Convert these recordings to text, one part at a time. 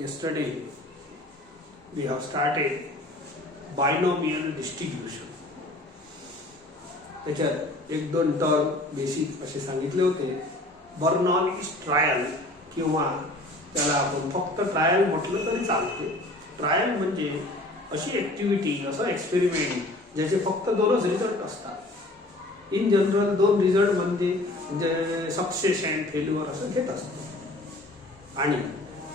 Yesterday we have started binomial distribution. त्याच्यात एक दोन टर्म बेसिक असे सांगितले होते. बर्नॉलीज ट्रायल किंवा त्याला आपण फक्त ट्रायल म्हटलं तरी चालते. ट्रायल म्हणजे अशी ऍक्टिव्हिटी, असं एक्सपेरिमेंट ज्याचे फक्त दोनच रिझल्ट असतात. इन जनरल दोन रिझल्ट म्हणजे सक्सेस अँड फेल्युअर असं घेत असतो. आणि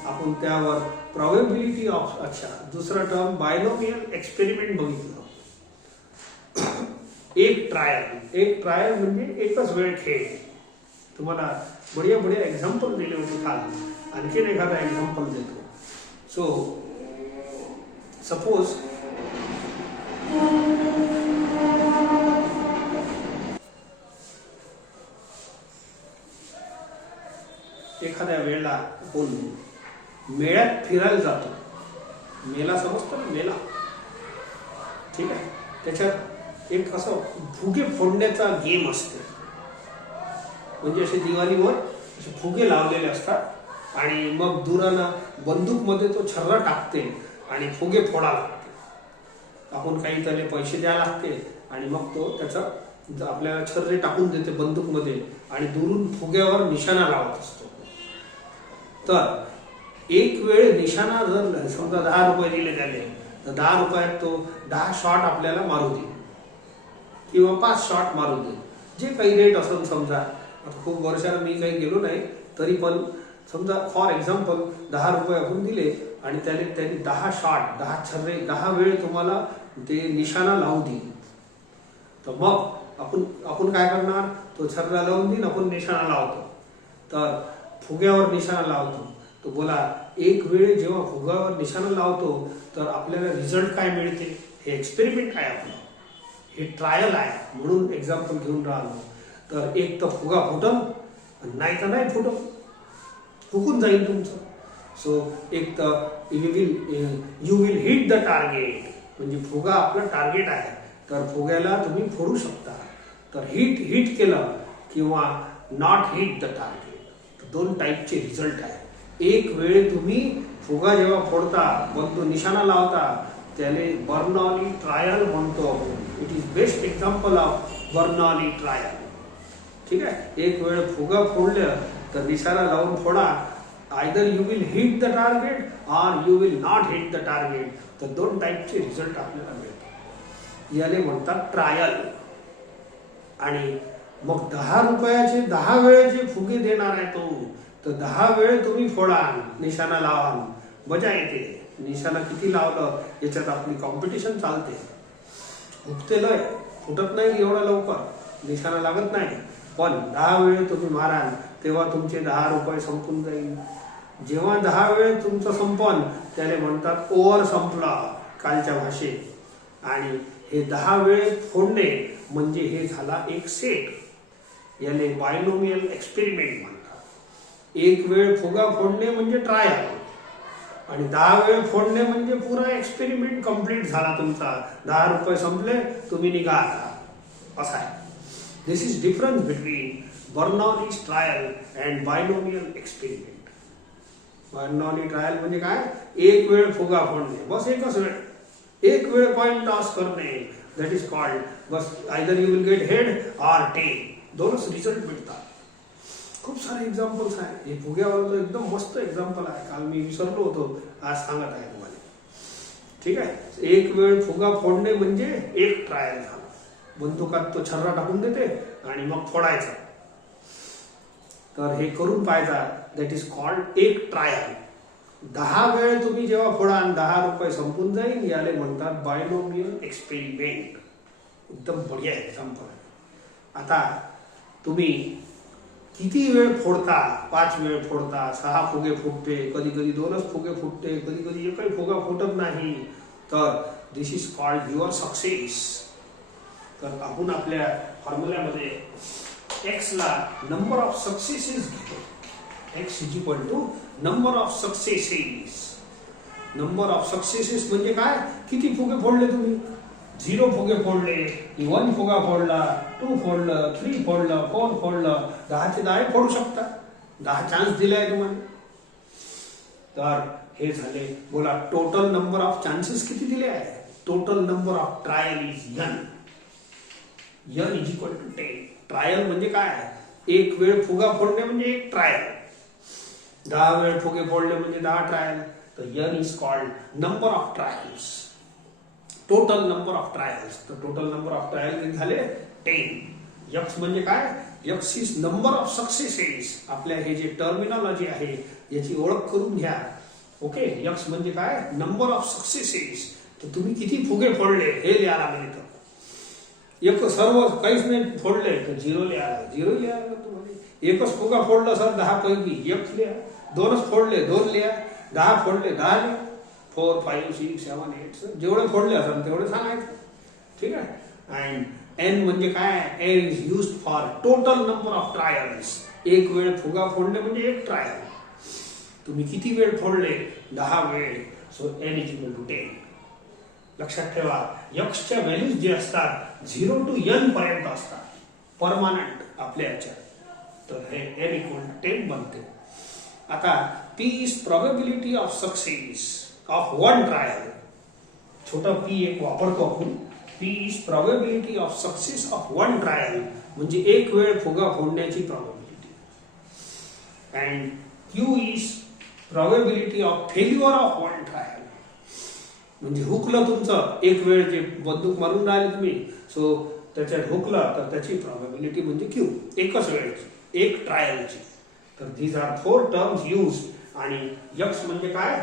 आपण त्यावर प्रोबॅबिलिटी ऑफ दुसरा टर्म बायनोमियल एक्सपेरिमेंट बघितलं. एक ट्रायल म्हणजे एकच वेळ खेळ. तुम्हाला बढिया एक्झाम्पल दिले होते काल. आणखीन एखादा एक्झाम्पल देतो. सो सपोज एखाद्या वेळेला आपण मेळ्यात फिरायला जातो. मेला समजतो ना, मेला. ठीक आहे. त्याच्यात एक असं फुगे फोडण्याचा गेम असते. म्हणजे असे दिवाळीवर असे फुगे लावलेले असतात आणि मग दुरानं बंदूक मध्ये तो छर्रा टाकते आणि फुगे फोडा लागते. आपण काही त्याला पैसे द्यावे लागते आणि मग तो त्याचा आपल्याला छर्रे टाकून देते बंदूक मध्ये आणि दुरून फुग्यावर निशाणा लावत असतो. तर एक वेळ निशाणा जर समजा 10 रुपये दिले त्याने, तर 10 रुपयात तो 10 शॉट आपल्याला मारू दे किंवा 5 शॉट मारू दे, जे काही रेट असेल. समजा आता खूप वर्षाला मी काही गेलो नाही, तरी पण समजा फॉर एक्झाम्पल 10 रुपये आपण दिले आणि त्यांनी 10 शॉट, 10 छर्रे, 10 वेळ तुम्हाला ते निशाणा लावू दे. तर मग आपण काय करणार? तो छर्रा लावून देईन, आपण निशाणा लावतो. तर फुग्यावर निशाणा लावतो. तो बोला एक वेळ जेव्हा फुग्यावर निशाणा लावतो तर आपल्याला रिझल्ट काय मिळते? हे एक्सपेरिमेंट आहे आपलं, हे ट्रायल आहे, म्हणून एक्झाम्पल घेऊन राहिलो. तर एक तर फुगा फुटन, नाही तर नाही फुटन, फुकून जाईल तुमचं. सो एक तर you will hit the target, म्हणजे फुगा आपलं टार्गेट आहे तर फुग्याला तुम्ही फोडू शकता. तर हिट केलं किंवा नॉट हिट द टार्गेट, दोन टाईपचे रिझल्ट आहे. एक वेळ तुम्ही फुगा जेव्हा फोडता, मग तो निशाणा लावता, त्याने बर्नॉली ट्रायल म्हणतो. It is best example of Bernoulli trial. ठीक आहे. एक वेळ फुगा फोडलं तर निशाणा लावून फोडा. Either you will hit the target or you will not hit the target. तर दोन टाईपचे रिझल्ट आपल्याला मिळतात. याले म्हणतात ट्रायल. आणि मग 10 रुपयाचे 10 वेळेचे फुगे देणार आहे तो. तर 10 वेळ तुम्ही फोडाल, निशाणा लावाल, मजा येते. निशाणा किती लावलं याच्यात आपली कॉम्पिटिशन चालते. फुटते लय, फुटत नाही एवढा लवकर, निशाणा लागत नाही. पण 10 वेळ तुम्ही माराल तेव्हा तुमचे 10 रुपये संपून जाईल. जेव्हा 10 वेळ तुमचं संपन, त्याला म्हणतात ओव्हर संपलं कालच्या भाषेत. आणि हे 10 वेळ फोडणे म्हणजे हे झाला एक सेट. याने बायनोमियल एक्सपेरिमेंट म्हणतात. एक वेळ फुगा फोडणे म्हणजे ट्रायल आणि 10 वेळ फोडणे म्हणजे पुरा एक्सपेरिमेंट कंप्लीट झाला तुमचा. 10 रुपये संपले, तुम्ही निघा आता, असं आहे. This is difference between Bernoulli's trial and binomial experiment. Bernoulli trial म्हणजे काय? एक वेळ फुगा फोडणे, बस एकच वेळ. एक वेळ कॉइन टॉस करणे, दॅट इज कॉल्ड. बस either you will get head or tail, दोनच रिझल्ट मिळतात. खूप सारे एक्झाम्पल्स आहे. हे फुग्यावर तर एकदम मस्त एक्झाम्पल आहे. काल मी विसरलो होतो, आज सांगत आहे तुम्हाला. ठीक आहे. एक वेळ फुगा फोडणे म्हणजे एक ट्रायल झाला. बंदुकात तो छर्रा टाकून देते आणि मग फोडायचा. तर हे करून पाहायचा, दॅट इज कॉल्ड एक ट्रायल. 10 वेळ तुम्ही जेव्हा फोडाल 10 रुपये संपून जाईल. याले म्हणतात बायनोमियल एक्सपेरिमेंट. एकदम बढिया एक्झाम्पल आहे. आता तुम्ही किती वेळ फोडता? 5 वेळ फोडता, 6 फुगे फुटते, कधी कधी 2च फुगे फुटते, कधी कधी एकही फुगा फुटत नाही. तर this is called your success. तर आपण आपल्या फॉर्म्युल्यामध्ये एक्स ला नंबर ऑफ सक्सेसेस घेतो. X is equal to number of successes. Number of successes म्हणजे काय? किती फुगे फोडले तुम्ही? 0 फुगे फोडले, 1 फुगा फोडला, 2 फोडलं, 3 फोडलं, 4 फोडलं, 10चे 10 फोडू शकता. 10 चान्स दिलाय तुम्हाला. तर हे झाले. बोला टोटल नंबर ऑफ चान्सेस किती दिले आहे? Total number of trial is n. n is equal to 10. Trial म्हणजे काय? एक वेळ फुगा फोडणे म्हणजे एक ट्रायल. 10 वेळ फुगे फोडले म्हणजे 10 ट्रायल. तर n is called number of trials. Total number of trials. तर टोटल नंबर ऑफ ट्रायल्स झाले 10. x म्हणजे काय? x is number of successes. आपल्या हे जे टर्मिनॉलॉजी आहे याची ओळख करून घ्या. ओके, x म्हणजे काय? Number of successes. तर तुम्ही किती फुगे फोडले हे लिहा लागेल. एक सर्व काहीच नाही फोडले तर 0 लिहा. 0 लिहा तुम्हाला. एकच फुगा फोडला सर 10 पैकी 1 लिहा. दोनच फोडले 2 लिहा. 10 फोडले 10 लिहा. 4, 5, 6, 7, 8 जेवढे फोडले असेल तेवढे सांगायचं. ठीक आहे. अँड n म्हणजे काय? n is used for total number of trials. एक वेळ फुगा फोडणे म्हणजे एक ट्रायल. तुम्ही किती वेळ फोडले? 10 वेळ. So n is equal to 10. लक्षात ठेवा, x च्या व्हॅल्यूज जे असतात 0 to n पर्यंत असतात परमानंट आपल्या याच्यात. तर हे n इक्वल टू 10 बनते. आता p is probability of success of one trial. छोटा p एक वापरतो आपण. p is probability of success of one trial म्हणजे एक वेळ फुगा फोडण्याची probability. And q is probability of failure of one trial. म्हणजे हुकलं तुमचं एक वेळ जे बंदूक मारून राहिले तुम्ही, सो त्याच्यात हुकलं तर त्याची प्रोबॅबिलिटी म्हणजे क्यू. एकच वेळची, एक ट्रायलची. तर दीज आर 4 टर्म्स यूज. आणि x म्हणजे काय?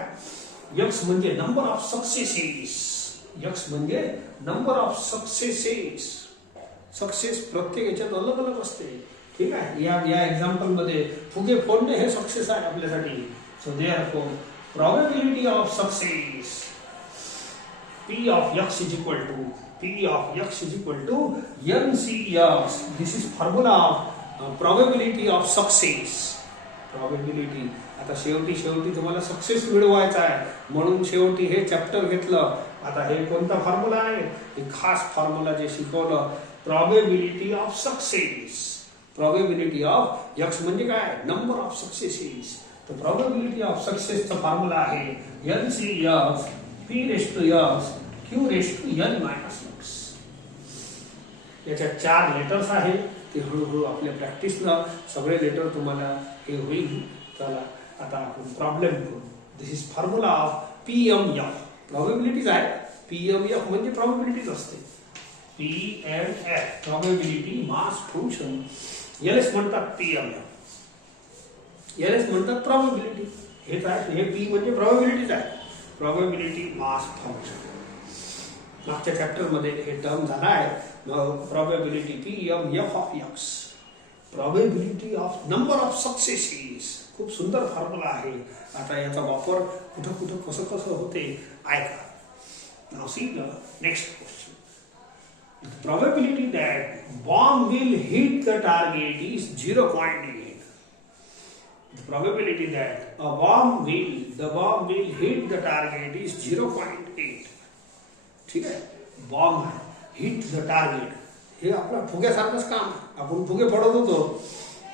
x म्हणजे नंबर ऑफ सक्सेसेस. x म्हणजे नंबर ऑफ सक्सेसेस. सक्सेस प्रत्येक याच्यात अलग अलग असते. ठीक आहे. या एक्झाम्पल मध्ये फुगे फोडणे हे सक्सेस आहे आपल्यासाठी. So therefore probability of success P of x is equal to NCS. This is formula of probability of success. Probability. आता शेवटी तुम्हाला सक्सेस मिळवायचा आहे म्हणून शेवटी हे चॅप्टर घेतलं. आता हे कोणता फॉर्म्युला आहे? हे खास फॉर्म्युला जे शिकवलं, probability of success. Probability of x म्हणजे काय? Number of successes. तर प्रोबॅबिलिटी ऑफ सक्सेसचा फॉर्म्युला आहे NCS P raised to x Q raised to n minus x. याच्यात 4 लेटर्स आहेत. ते हळूहळू आपल्या प्रॅक्टिसला सगळे लेटर तुम्हाला हे होईल. चला आता आपण प्रॉब्लेम करू. दिस इज फॉर्म्युला ऑफ PMF. प्रोबॅबिलिटीज आहे. PMF म्हणजे प्रोबॅबिलिटीज असते. PMF probability mass function. LS म्हणतात PMF. LS म्हणतात प्रोबॅबिलिटी. हेच आहे. हे P म्हणजे प्रोबॅबिलिटीज आहे. Probability mass function. मागच्या चॅप्टर मध्ये हे टर्म झाला आहे. Probability PMF of x. Probability of number of successes. खूप सुंदर फॉर्म्युला आहे. आता याचा वापर कुठं कुठं कसं कसं होते ऐका. Now see the next question. The probability that bomb will hit the target is 0.8. The probability that the bomb will hit the target is 0.8. ठीक आहे. Bomb hit the target. हे आपलं फुग्यासारखंच काम. आपण फुगे फोडत होतो.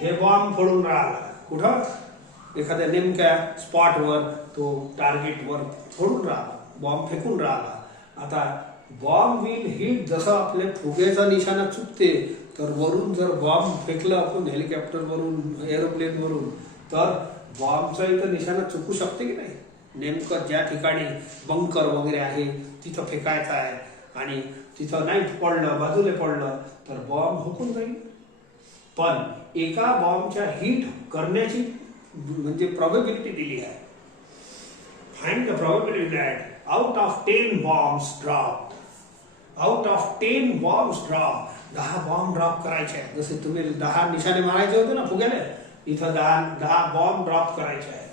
हे बॉम्ब फोडून राहिला कुठं? एखाद्या नेमक्या स्पॉटवर, तो टार्गेटवर फोडून राहिला, बॉम्ब फेकून राहिला. आता बॉम्ब विल हिट, जसं आपल्या फुग्याचा निशाणा चुकते तर वरून जर बॉम्ब फेकलं आपण हेलिकॉप्टरवरून, एरोप्लेनवरून, तर बॉम्बचा इथं निशाणा चुकू शकते की नाही? नेमकं ज्या ठिकाणी बंकर वगैरे आहे तिथं फेकायचं आहे आणि तिथं नाही पडलं, बाजूला पडलं तर बॉम्ब हुकून जाईल. पण एका बॉम्बच्या हिट करण्याची म्हणजे प्रोबॅबिलिटी दिली आहे. Find the probability that out of 10 bombs drop, 10 bomb drop करायचे आहे. जसे तुम्ही 10 निशाणे मारायचे होते ना फुग्याने, इथं 10 बॉम्ब ड्रॉप करायचे आहे.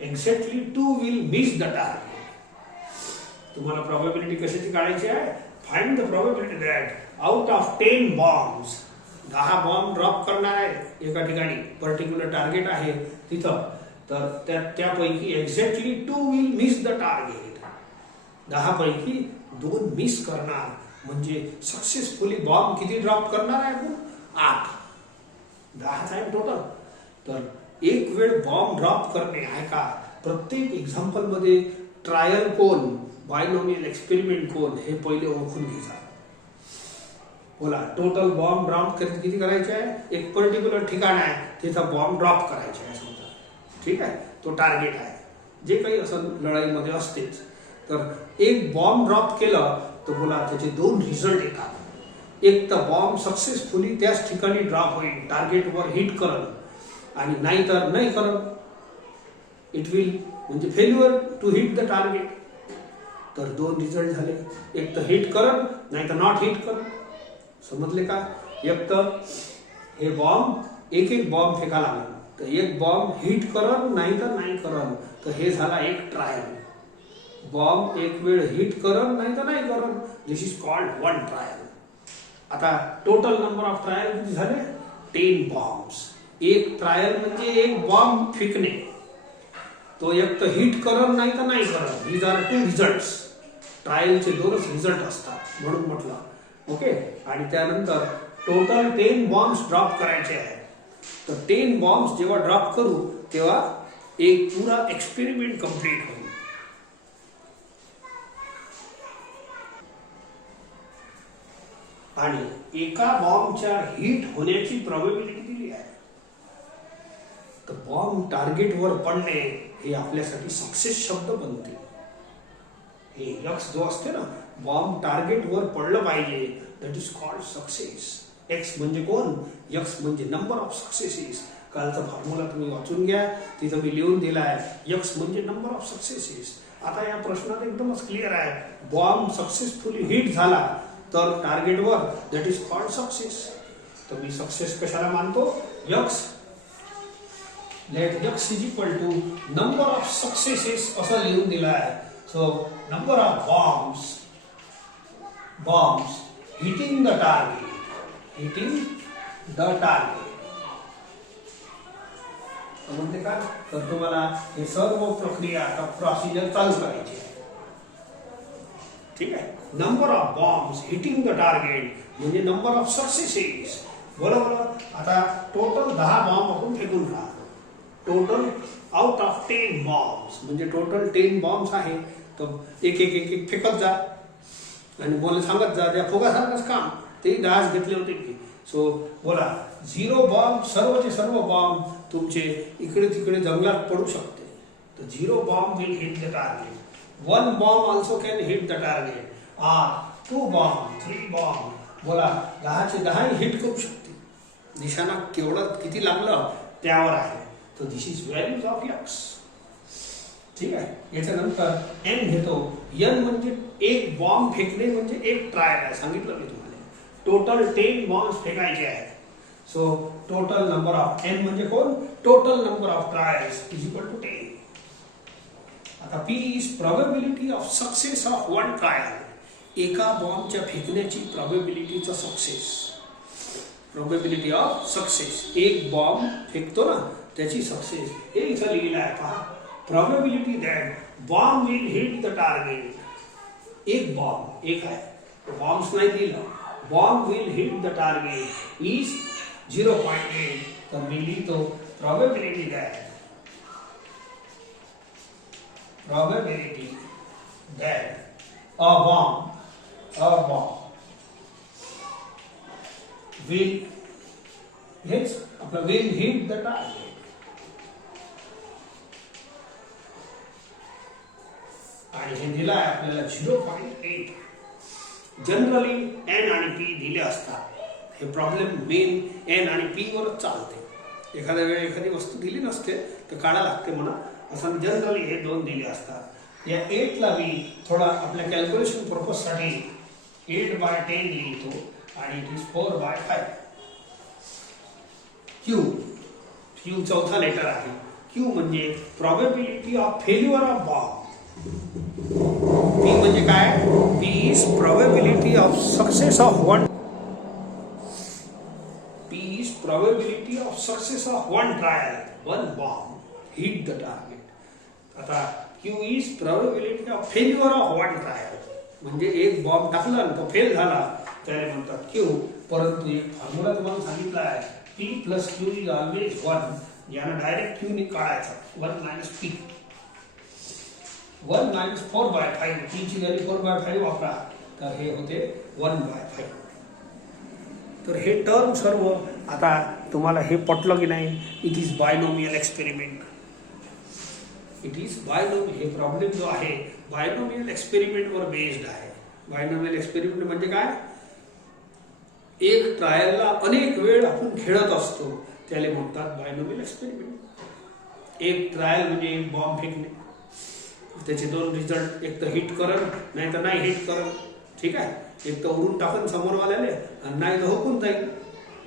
Exactly 2 will miss the target. तुम्हाला प्रोबॅबिलिटी कशाची काढायची आहे? Find the probability that out of 10 bombs, 10 bomb drop करणार आहे एका ठिकाणी, पर्टिक्युलर टार्गेट आहे तिथं, तर त्यापैकी exactly 2 will miss the target. 10 पैकी 2 मिस करणार. म्हणजे सक्सेसफुली बॉम्ब किती ड्रॉप करणार आहे आपण? 8. 10 आहे टोटल. तर एक वेळ बॉम्ब ड्रॉप करणे आहे का, प्रत्येक एक्झाम्पल मध्ये ट्रायल कोण, बायनॉमियल एक्सपेरिमेंट कोण हे पहिले ओळखून घ्यायचा. बोला, टोटल बॉम्ब ड्रॉप किती करायचे आहे? एक पर्टिक्युलर ठिकाण आहे तिथं बॉम्ब ड्रॉप करायचे आहे समजा. ठीक आहे, तो टार्गेट आहे. जे काही असं लढाईमध्ये असतेच. तर एक बॉम्ब ड्रॉप केलं तर बोला त्याचे दोन रिझल्ट येतात. एक तर बॉम्ब सक्सेसफुली त्याच ठिकाणी ड्रॉप होईल, टार्गेटवर हिट करल, आणि नाही तर नाही करल. इट विल म्हणजे failure to hit the target. तर दोन रिझल्ट झाले. एक तर हिट करल, नाही तर नॉट हिट करल. समजले का? एक तर हे बॉम्ब एक बॉम्ब फेका लागला तर एक बॉम्ब हिट करल, नाही तर नाही करल. तर हे झाला एक ट्रायल. बॉम्ब एक वेळ हिट करल, नाही तर नाही करल. दिस इज कॉल्ड वन ट्रायल. आता टोटल नंबर ऑफ ट्रायल किती झाले? 10 बॉम्ब्स. एक ट्रायल म्हणजे एक बॉम्ब फेकणे. तो एक तर हिट करल, नाही तर नाही करल. These are two results. ट्रायलचे दोनच रिझल्ट असतात म्हणून म्हटलं. ओके. आणि त्यानंतर टोटल 10 बॉम्ब्स ड्रॉप करायचे आहेत. तर 10 बॉम्ब्स जेव्हा ड्रॉप करू तेव्हा एक पूरा एक्सपेरिमेंट कंप्लीट होईल. आणि एका बॉम्बच्या हिट होण्याची प्रोबॅबिलिटी दिली आहे. तर बॉम्ब टार्गेटवर पडणे हे आपल्यासाठी सक्सेस शब्द बनते. हे यक्स जो असते ना, बॉम्ब टार्गेटवर पडलं पाहिजे, that is called success. X म्हणजे कोण? यक्स म्हणजे नंबर ऑफ सक्सेसेस. कालचा फॉर्म्युला तुम्ही वाचून घ्या, तिथं मी लिहून दिला आहे. यक्स म्हणजे नंबर ऑफ सक्सेसेस. आता या प्रश्नात एकदमच क्लिअर आहे. बॉम्ब सक्सेसफुली हिट झाला तर टार्गेटवर, दॅट इज कॉल्ड सक्सेस. तर मी सक्सेस कशाला मानतो? X. Let X is equal to number of successes असं लिहून दिलं आहे. So number of bombs hitting the target. समजते का? तर तुम्हाला हे सर्व प्रक्रिया प्रोसिजर चालू करायची आहे. ठीक आहे. Number of bombs hitting the target म्हणजे नंबर ऑफ सक्सेसेस. बरोबर. आता टोटल 10 बॉम्ब आपण फेकून राहतो. टोटल आउट ऑफ 10 बॉम्ब्स म्हणजे टोटल 10 बॉम्ब्स आहे. तर एक फेकत जा आणि बोला सांगत जा. त्या फुगासारखंच काम. ते 10 घेतले होते की. सो बोला 0 बॉम्ब, सर्वचे सर्व बॉम्ब तुमचे इकडे तिकडे जंगलात पडू शकते. तर 0 bomb will hit the target. 1 bomb also can hit the target. 2 bomb, 3 bomb बोला 10चे 10 हिट करू शकते. निशाणा केवढं किती लागलं त्यावर आहे. तर this is values of x. ठीक आहे. याच्यानंतर एन घेतो. एन म्हणजे एक बॉम्ब फेकणे म्हणजे एक ट्रायल आहे. सांगितलं मी तुम्हाला. टोटल 10 बॉम्ब्स फेकायचे आहेत. So total number of N म्हणजे कोण? Total number of trials is equal to 10. आता P is probability of success of one trial. एका बॉम्बच्या फेकण्याची प्रोबॅबिलिटीचा सक्सेस. Probability of success. एक बॉम्ब फेकतो ना त्याची सक्सेस. हे इथं लिहिलं आहे पहा. Probability that bomb will hit the target. एक बॉम्ब एक आहे. बॉम्ब्स नाही दिलं. Bomb will hit the target is 0.8. तर मी लिहितो probability that a bomb will hit the target. आणि हे दिलं आहे आपल्याला 0.8. जनरली एन आणि पी दिले असतात. हे प्रॉब्लेम मेन एन आणि पी वरच चालते. एखाद्या वेळी एखादी वस्तू दिली नसते तर काढा लागते म्हणा. असं जनरली हे 2 दिले असतात. या 8 ला मी थोडा आपल्या कॅल्क्युलेशन पर्पज साठी 8/10 लिहितो आणि इट इज 4/5. क्यू चौथा लेटर आहे. क्यू म्हणजे probability of failure of bomb. P म्हणजे काय? P is probability of success of one. P is probability of success of one trial. One bomb hit the target. आता Q is probability of failure of one trial. म्हणजे एक bomb टाकला आणि तो fail झाला त्याला म्हणतात क्यू. परंतु एक फॉर्म्युला तुम्हाला सांगितला आहे. P plus Q is always 1. यानं डायरेक्ट क्यू ने काढायचा. 1 - p. 1 मायनस 4/5 p ची व्हॅल्यू 4/5 वापरा तर हे होते 1/5. तर हे टर्म सर्व आता तुम्हाला हे पटलं की नाही. It is binomial experiment. It is binomial. हे प्रॉब्लेम जो आहे बायनोमियल एक्सपेरिमेंटवर बेस्ड आहे. बायनोमियल एक्सपेरिमेंट म्हणजे काय? एक ट्रायलला अनेक वेळ आपण खेळत असतो त्याला म्हणतात बायनोमियल एक्सपेरिमेंट. एक ट्रायल म्हणजे एक बॉम्ब फेकणे, त्याचे दोन रिझल्ट, एक तर हिट करन नाही तर नाही हिट करन. ठीक आहे. एक तर उडून टाकन समोरवाल्याने आणि नाही तर हुकून जाईल.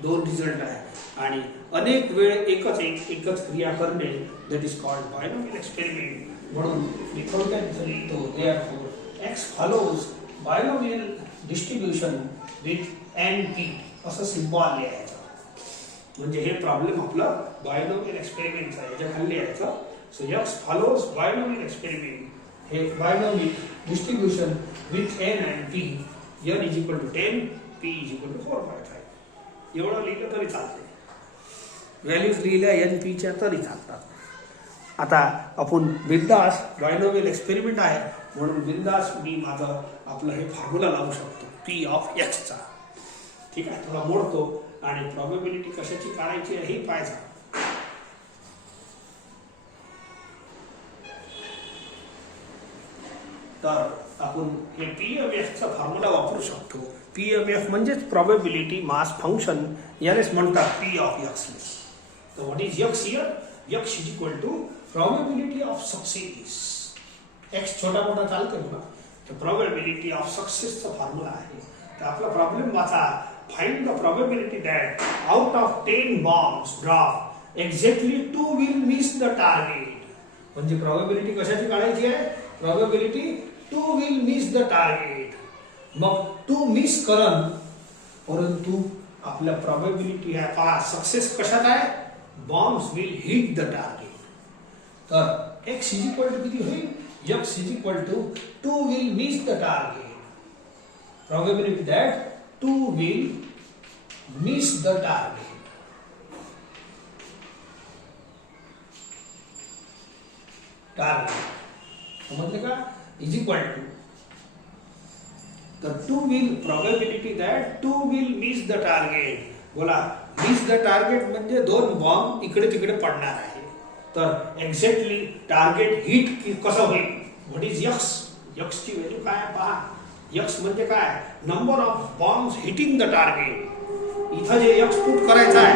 दोन रिझल्ट आहे आणि अनेक वेळ एकच क्रिया करणे that is called binomial experiment. म्हणून मी थोडक्यात लिहितो therefore x follows binomial distribution with NP असं सिम्बॉल लिहायचं. म्हणजे हे प्रॉब्लेम आपलं बायनोमियल एक्सपेरिमेंटचा आहे. याच्या खाली लिहायचं. So X follows binomial experiment. हे binomial distribution with N and P. N is equal to 10, P is equal to 4/5. एवढं लिहिलं तरी चालते. व्हॅल्यूज लिहिल्या NP च्या तरी चालतात. आता आपण बिंदास बायनोमियल एक्सपेरिमेंट आहे म्हणून बिंदास मी माझं आपलं हे फॉर्म्युला लावू शकतो P ऑफ X चा. ठीक आहे. थोडा मोडतो आणि प्रॉबेबिलिटी कशाची काढायची आहे हे पाहायचं. तर आपण हे PMF चा फॉर्म्युला वापरू शकतो. PMF म्हणजेच प्रॉबेबिलिटी मास फंक्शन. यानेच म्हणतात P ऑफ X. तर what is X here? X is equal to probability of success. X छोटा मोठा चालतो ना. तर प्रॉबेबिलिटी ऑफ सक्सेसचा फॉर्म्युला आहे. तर आपला प्रॉब्लेम वाचा. Find the probability that out of 10 bombs dropped, exactly 2 will miss the target. म्हणजे probability कशाची काढायची आहे? Probability 2 will miss the target. मग 2 miss करन परंतु आपल्या probability आहे पहा सक्सेस कशात आहे? Bombs will hit the target. तर x is equal to किती होईल? x is equal to 2 will miss the target. Probability that 2 will miss the target. समजले का? Is equal to the 2 will probability that 2 will miss the target. बोला miss the target म्हणजे दोन bomb इकडे तिकडे पडणार आहे. तर एक्झॅक्टली टार्गेट हिट कसं होईल? What is X? X ची व्हॅल्यू काय पहा. X म्हणजे काय? Number of bombs hitting the target. इथं जे X पुट करायचं आहे,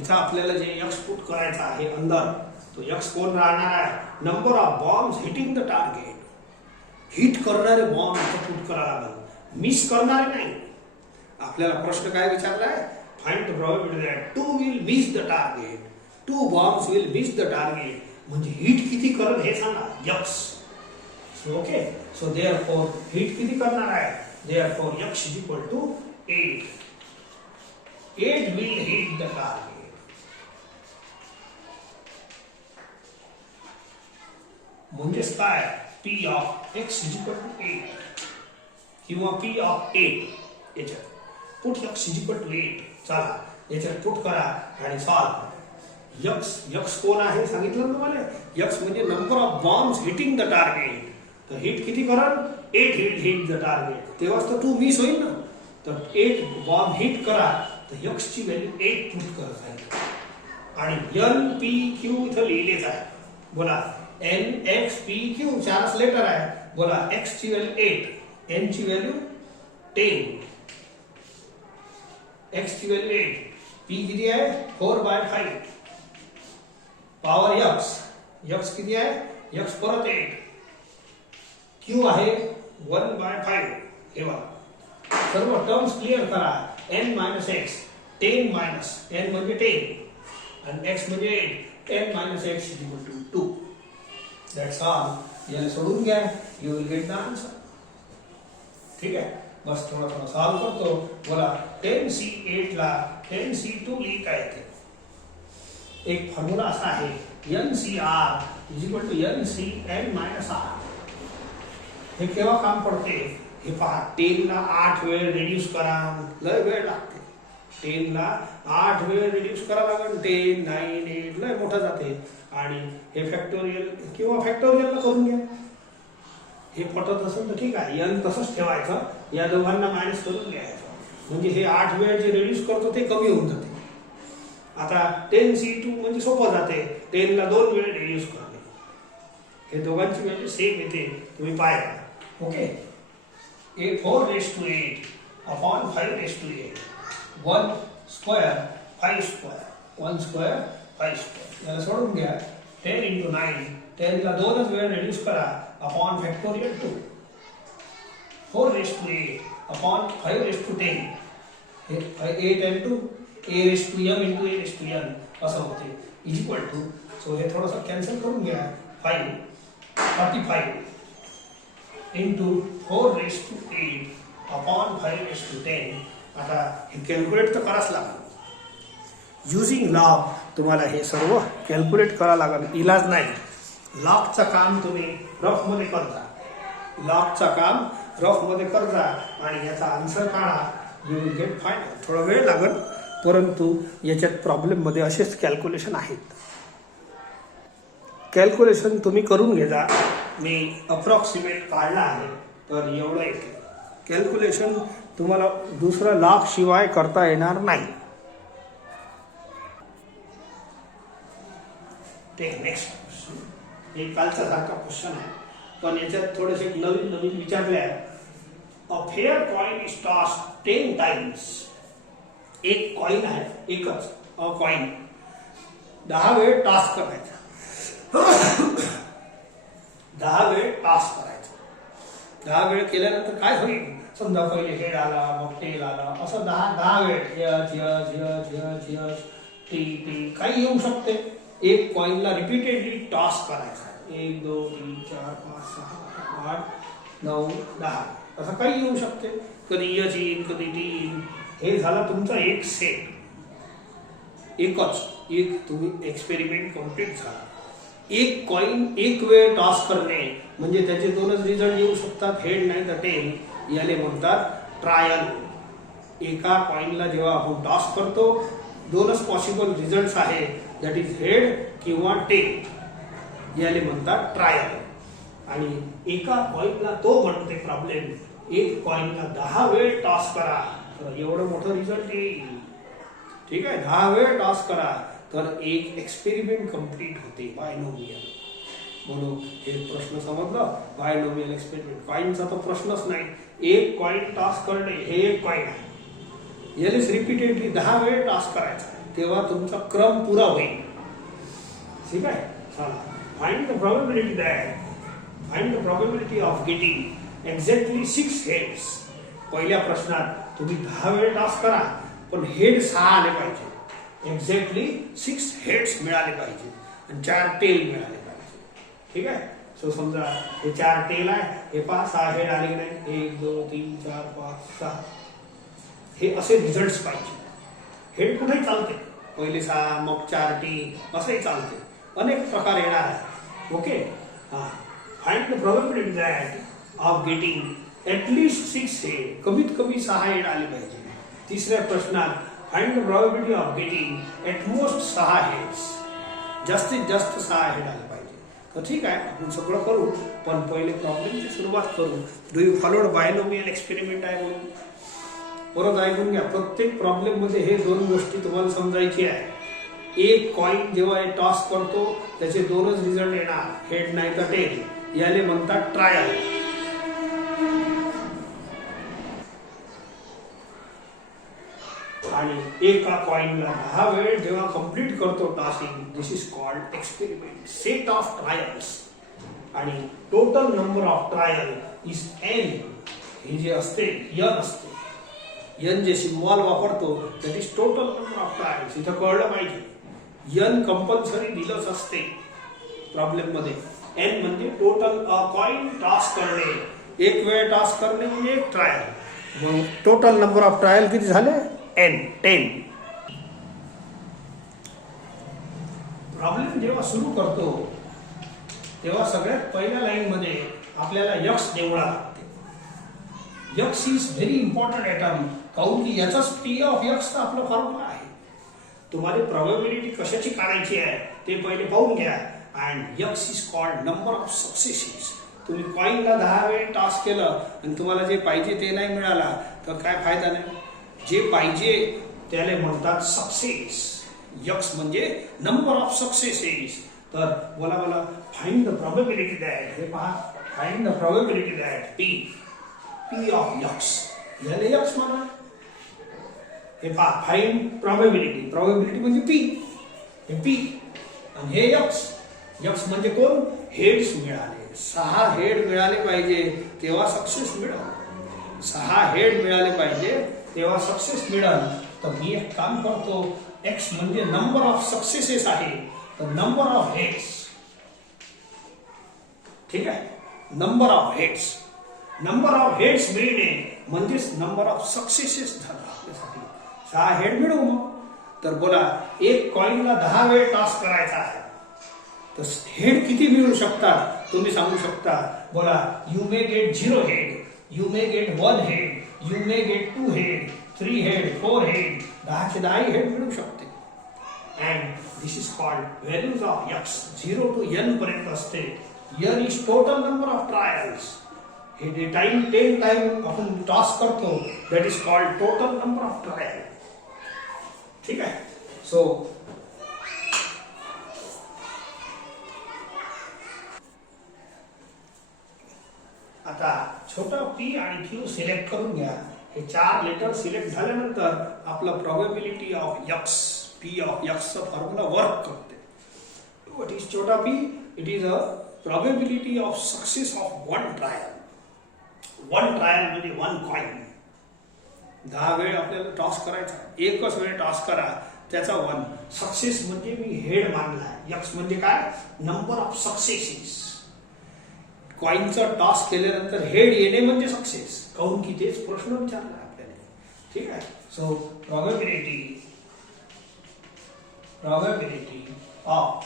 इथं आपल्याला जे X पुट करायचं आहे अंदर, तो X कोण राहणार आहे? Number of bombs hitting the target. Hit करणारे बॉम्ब इथं पुट करायला लागेल, मिस करणारे नाही. आपल्याला प्रश्न काय विचारलाय? Find the probability that 2 will miss the target. 2 bombs will miss the target. म्हणजे हिट किती करल हे सांगा. X. Okay. So therefore hit किती करणार आहे? Therefore X is equal to 8. 8 will hit the target. म्हणजेच काय? P of X is equal to 8 किंवा P ऑफ 8 याच्यात put X is equal to 8. चला याच्यात पुट करा आणि सॉल्व. X कोण आहे सांगितलं ना तुम्हाला? X म्हणजे number of bombs hitting the target. तर हिट किती करल? 8 हिट द टार्गेट. तेव्हाच तर 2 मिस होईल ना. तर 8 बॉम्ब हिट करा तर X ची व्हॅल्यू 8 पुट करत आहे. आणि NPQ इथं लिहिलेच आहे. बोला NXPQ चारच लेटर आहे. बोला X ची व्हॅल्यू 8, N ची व्हॅल्यू 10, X ची व्हॅल्यू 8, P किती आहे? 4/5. पॉवर X किती आहे? X परत 8. Q आहे 1/5. हे बघा सर्व टर्म्स क्लिअर करा. N minus X, 10 minus N म्हणजे 10 आणि X म्हणजे 8. 10 minus X is equal to 2. That's all. याला सोडून घ्या. You will get the answer. ठीक आहे. बस थोडा सॉल्व करतो. बोला 10C8 ला 10C2 लिहिता येते. एक फॉर्म्युला असा आहे NCR is equal to NCN minus R. हे केव्हा काम पडते हे पहा. 10 ला 8 वेळ रिड्यूस करा, लय वेळ लागते. 10 ला 8 वेळ रिड्यूस करा लागेल. 10, 9, 8 लय मोठं जाते. आणि हे फॅक्टोरियल किंवा फॅक्टोरियल करून घ्या. हे पटत असेल तर ठीक आहे, n तसंच ठेवायचं, या दोघांना मायनस करून घ्यायचं. म्हणजे हे 8 वेळ जे रिड्यूस करतो ते कमी होऊन जाते. आता 10c2 म्हणजे सोपं जाते. 10 ला 2 वेळ रिड्यूस करणे. हे दोघांची व्हॅल्यू सेम येते, तुम्ही पाहा. Okay, 4^8 upon 5^8. 1 square 5 square, 1 square 5 square. याला सोडून घ्या. 10 into 9, 10 ला 2च वेळ रिड्यूस करा अपॉन फॅक्टोरियल 2. 4^8 अपॉन 5^10. हे 8 into a^m into a^n असं होते. इज इक्वल टू, सो हे थोडंसं कॅन्सल करून घ्या. 45 into 4^8 अपॉन 5^10. आता हे कॅल्क्युलेट तर करावंच लागेल. युजिंग लॉग तुम्हाला हे सर्व कॅल्क्युलेट करावं लागेल, इलाज नाही. लॉगचं काम तुम्ही रफमध्ये करता, लॉगचं काम रफमध्ये करता आणि याचा आन्सर काढा. You will gate final. थोडा वेळ लागेल, परंतु याच्यात प्रॉब्लेममध्ये असेच कॅल्क्युलेशन आहेत. कॅल्क्युलेशन तुम्ही करून घ्या. मी अप्रॉक्सिमेट काढला आहे तर एवढं येते. कॅल्क्युलेशन तुम्हाला दुसरं लॉग शिवाय करता येणार नाही. नेक्स्ट क्वेश्चन, हे कालचा सारखा क्वेश्चन आहे, पण याच्यात थोडेसे नवीन विचारले आहे. अ fair coin is toss 10 times. एक कॉइन आहे, एकच अ कॉइन 10 वेळ टॉस करायचा. 10 वेळ टॉस करायचा. 10 वेळ केल्यानंतर काय होईल? समजा पहिले हेड आला, मग टेल आला, असं 10 वेळ यच टी काही येऊ शकते. एक कॉइनला रिपीटेडली टॉस करायचा. 1, 2, 3, 4, 5, 6, 8, 9, 10 असं काही येऊ शकते. कधी यच येईल, कधी टी येईल. हे झाला तुमचा एक सेट, एक तुम्ही एक्सपेरिमेंट कम्प्लीट झाला. एक कॉइन एक वेळ टॉस करणे म्हणजे त्याचे 2च रिझल्ट येऊ शकतात, हेड नाही तर टेल. याले म्हणतात ट्रायल. एका कॉइनला जेव्हा आपण टॉस करतो 2च पॉसिबल रिझल्ट आहे, दॅट इज हेड किंवा टेल. याले म्हणतात ट्रायल. आणि एका कॉइनला तो म्हणते प्रॉब्लेम, एक कॉइनला 10 वेळ टॉस करा तर एवढं मोठं रिझल्ट येईल. ठीक आहे, 10 वेळ टॉस करा तर एक एक्सपेरिमेंट कंप्लीट होते. बायनोमियल. म्हणून हे प्रश्न समजलं, बायनोमियल एक्सपेरिमेंट. कॉइनचा तर प्रश्नच नाही. एक कॉइन टॉस करणे, हे एक कॉइन आहे, यानेच रिपीटेडली 10 वेळ टॉस करायचा, तेव्हा तुमचा क्रम पुरा होईल. ठीक आहे, चला. Find the probability of getting exactly 6 heads. पहिल्या प्रश्नात तुम्ही 10 वेळ टॉस करा, पण हेड 6 आले पाहिजे. एक्झॅक्टली 6 हेड्स मिळाले पाहिजे आणि 4 टेल मिळाले पाहिजे. ठीक आहे. सो समजा हे 4 टेल आहे, हे 6 हेड आले नाही. 1, 2, 3, 4, 5, 6 हे असे रिझल्ट्स पाहिजे. हेड कुठेही चालते, पहिले 6 मग 4 टी असंही चालते, अनेक प्रकार येणार आहे. ओके, हा. Find the probability that of getting at least 6 head. कमीत कमी 6 हेड आले पाहिजे. तिसऱ्या प्रश्नात find the probability of getting at most 6 heads. जास्तीत जास्त 6 हेड आले पाहिजे. तर ठीक आहे, आपण सगळं करू, पण पहिले प्रॉब्लेमची सुरुवात करू. Do you followed binomial experiment आहे म्हणून परत ऐकून घ्या. प्रत्येक प्रॉब्लेम मध्ये हे 2 गोष्टी तुम्हाला समजायची आहे. एक कॉइन जेव्हा टॉस करतो त्याचे 2च रिझल्ट येणार, हेड नाही तर टेल. याले म्हणतात ट्रायल. आणि एका कॉइनला 10 वेळ जेव्हा कंप्लीट करतो tossing, this is called experiment. Set of trials. आणि total number of trial is n. हे जे असते n असते, n जे सिम्बॉल वापरतो that is total number of trials. इथं कळलं पाहिजे, n कंपल्सरी दिलंच असते प्रॉब्लेम मध्ये. n म्हणजे टोटल कॉइन टॉस करणे, एक वेळ टॉस करणे म्हणजे एक ट्रायल. मग टोटल नंबर ऑफ ट्रायल किती झाले? n, 10. प्रॉब्लेम जेव्हा सुरू करतो तेव्हा सगळ्यात पहिल्या लाईन मध्ये आपल्याला x निवडा लागते. x is very important atom काऊन की याचाच पी ऑफ एक्स आपला फॉर्म्युला आहे. तुम्हाला प्रोबॅबिलिटी कशाची काढायची आहे ते पहिले पाहून घ्या. And x is called number of successes. तुम्ही कॉईनला 10 वेळ टॉस केलं आणि तुम्हाला जे पाहिजे ते नाही मिळाला तर काय फायदा नाही. जे पाहिजे त्याला म्हणतात सक्सेस. एक्स म्हणजे नंबर ऑफ सक्सेसेस. तर बोला मला फाइंड द प्रोबॅबिलिटी दॅट. हे पहा, find the probability that P of x. याला एक्स म्हणा. हे पहा, फाइंड प्रोबॅबिलिटी. प्रोबॅबिलिटी म्हणजे पी. हे पी आणि हे एक्स. एक्स म्हणजे कोण? हेड्स मिळाले. 6 हेड मिळाले पाहिजे तेव्हा सक्सेस मिळेल. 6 हेड मिळाले पाहिजे तेव्हा सक्सेस मिळेल. तर मी एक काम करतो, एक्स म्हणजे नंबर ऑफ सक्सेसेस आहे, तर नंबर ऑफ हेड्स. ठीक आहे, number of heads. Number of heads मिळणे म्हणजेच नंबर ऑफ सक्सेसेस झालं आपल्यासाठी. 6 हेड मिळवू मग. तर बोला, एक कॉईनला 10 वेळ टॉस करायचा आहे तर हेड किती मिळू शकतात तुम्ही सांगू शकता. बोला, you may get 0 head, you may get 1 head, you may get 2 head, 3 head, 4 head. 10चे 10 हेड मिळू शकते. And this is called values of X. 0 to n पर्यंत असते. n is total number of trials. हे टाइम 10 टाइम आपण toss करतो, that is called total number of trial. ठीक आहे. सो आता छोटा पी आणि क्यू सिलेक्ट करून घ्या. हे 4 लेटर सिलेक्ट झाल्यानंतर आपला probability of x, P of x चा फॉर्म्युला वर्क करते. व्हॉट इज छोटा P? It is a probability of success of 1 trial. 1 trial म्हणजे 1 कॉइन. 10 वेळ आपल्याला टॉस करायचा, एकच वेळ टॉस करा, त्याचा 1. सक्सेस म्हणजे मी हेड मानला. एक्स म्हणजे काय? Number of successes. कॉईनचा टॉस केल्यानंतर हेड येणे म्हणजे सक्सेस. काऊन की तेच प्रश्न विचारला आपल्याला. ठीक आहे. सो प्रोबॅबिलिटी ऑफ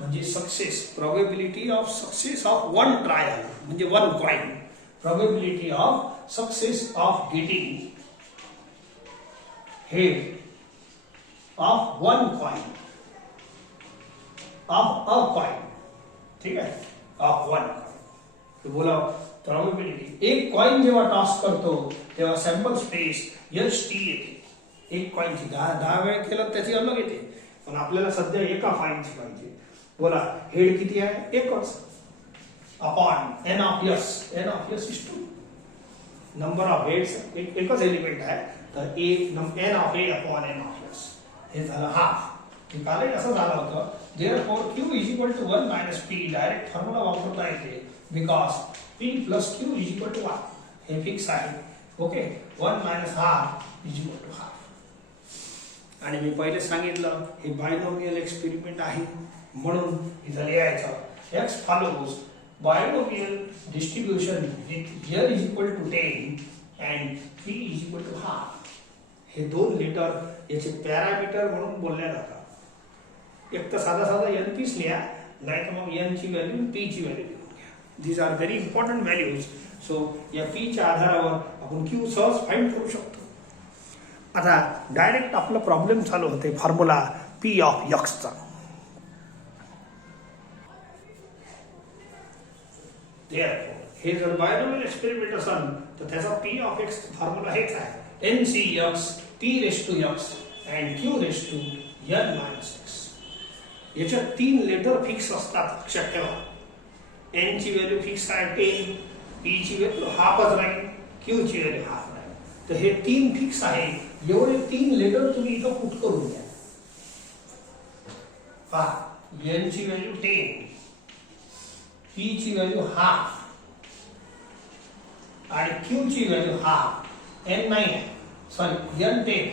म्हणजे success. Probability of success of 1 trial म्हणजे 1 coin. Probability of success of getting head of 1 coin of a coin. ठीक आहे, ऑफ 1 कॉइन. बोला, प्रोबॅबिलिटी. एक कॉइन जेव्हा टॉस करतो तेव्हा सॅम्पल स्पेस HT येते. एक कॉइनची 10 वेळ केलं त्याची अलग येते, पण आपल्याला सध्या एका कॉइनची पाहिजे. बोला, हेड किती आहे? एकच. Upon n of s. n of s is 2. Number of heads एकच एलिमेंट आहे, तर n of a upon n of s. हे झालं हाफ. कालही असं झालं होतं. Therefore q is equal to 1 minus p. Direct formula वापरता येते. Because p plus q is equal to 1. हे फिक्स आहे. Okay, 1 minus half is equal to half. आणि मी पहिले सांगितलं हे बायनोमियल एक्सपेरिमेंट आहे, म्हणून इथं लिहायचं x follows binomial distribution with n is equal to 10 and p is equal to half. हे 2 लेटर याचे पॅरामीटर म्हणून बोलल्या जातात. एक तर साधा n पीच लिहा, नाही तर मग n ची व्हॅल्यू p ची व्हॅल्यू लिहून घ्या. These are very important values. So या p च्या आधारावर आपण q सहज फाइंड करू शकतो. आता डायरेक्ट आपला प्रॉब्लेम चालू होते फॉर्म्युला पी ऑफ एक्स चा. हे जर बायनोमियल एक्सपेरिमेंट असेल तर त्याचा पी ऑफ एक्स फॉर्म्युला हेच आहे. NCX p raised to x and q raised to n minus x. याच्यात 3 लेटर फिक्स असतात, लक्षात ठेवा. n ची व्हॅल्यू फिक्स आहे 10, p ची व्हॅल्यू हाफच राहील, q ची व्हॅल्यू हाफ राहील. तर हे 3 फिक्स आहे. एवढे 3 लेटर तुम्ही इथं पुट करून घ्या. पहा, n ची व्हॅल्यू 10, p ची व्हॅल्यू हाफ आणि q ची व्हॅल्यू हाफ. n नाही आहे, सॉरी n 10.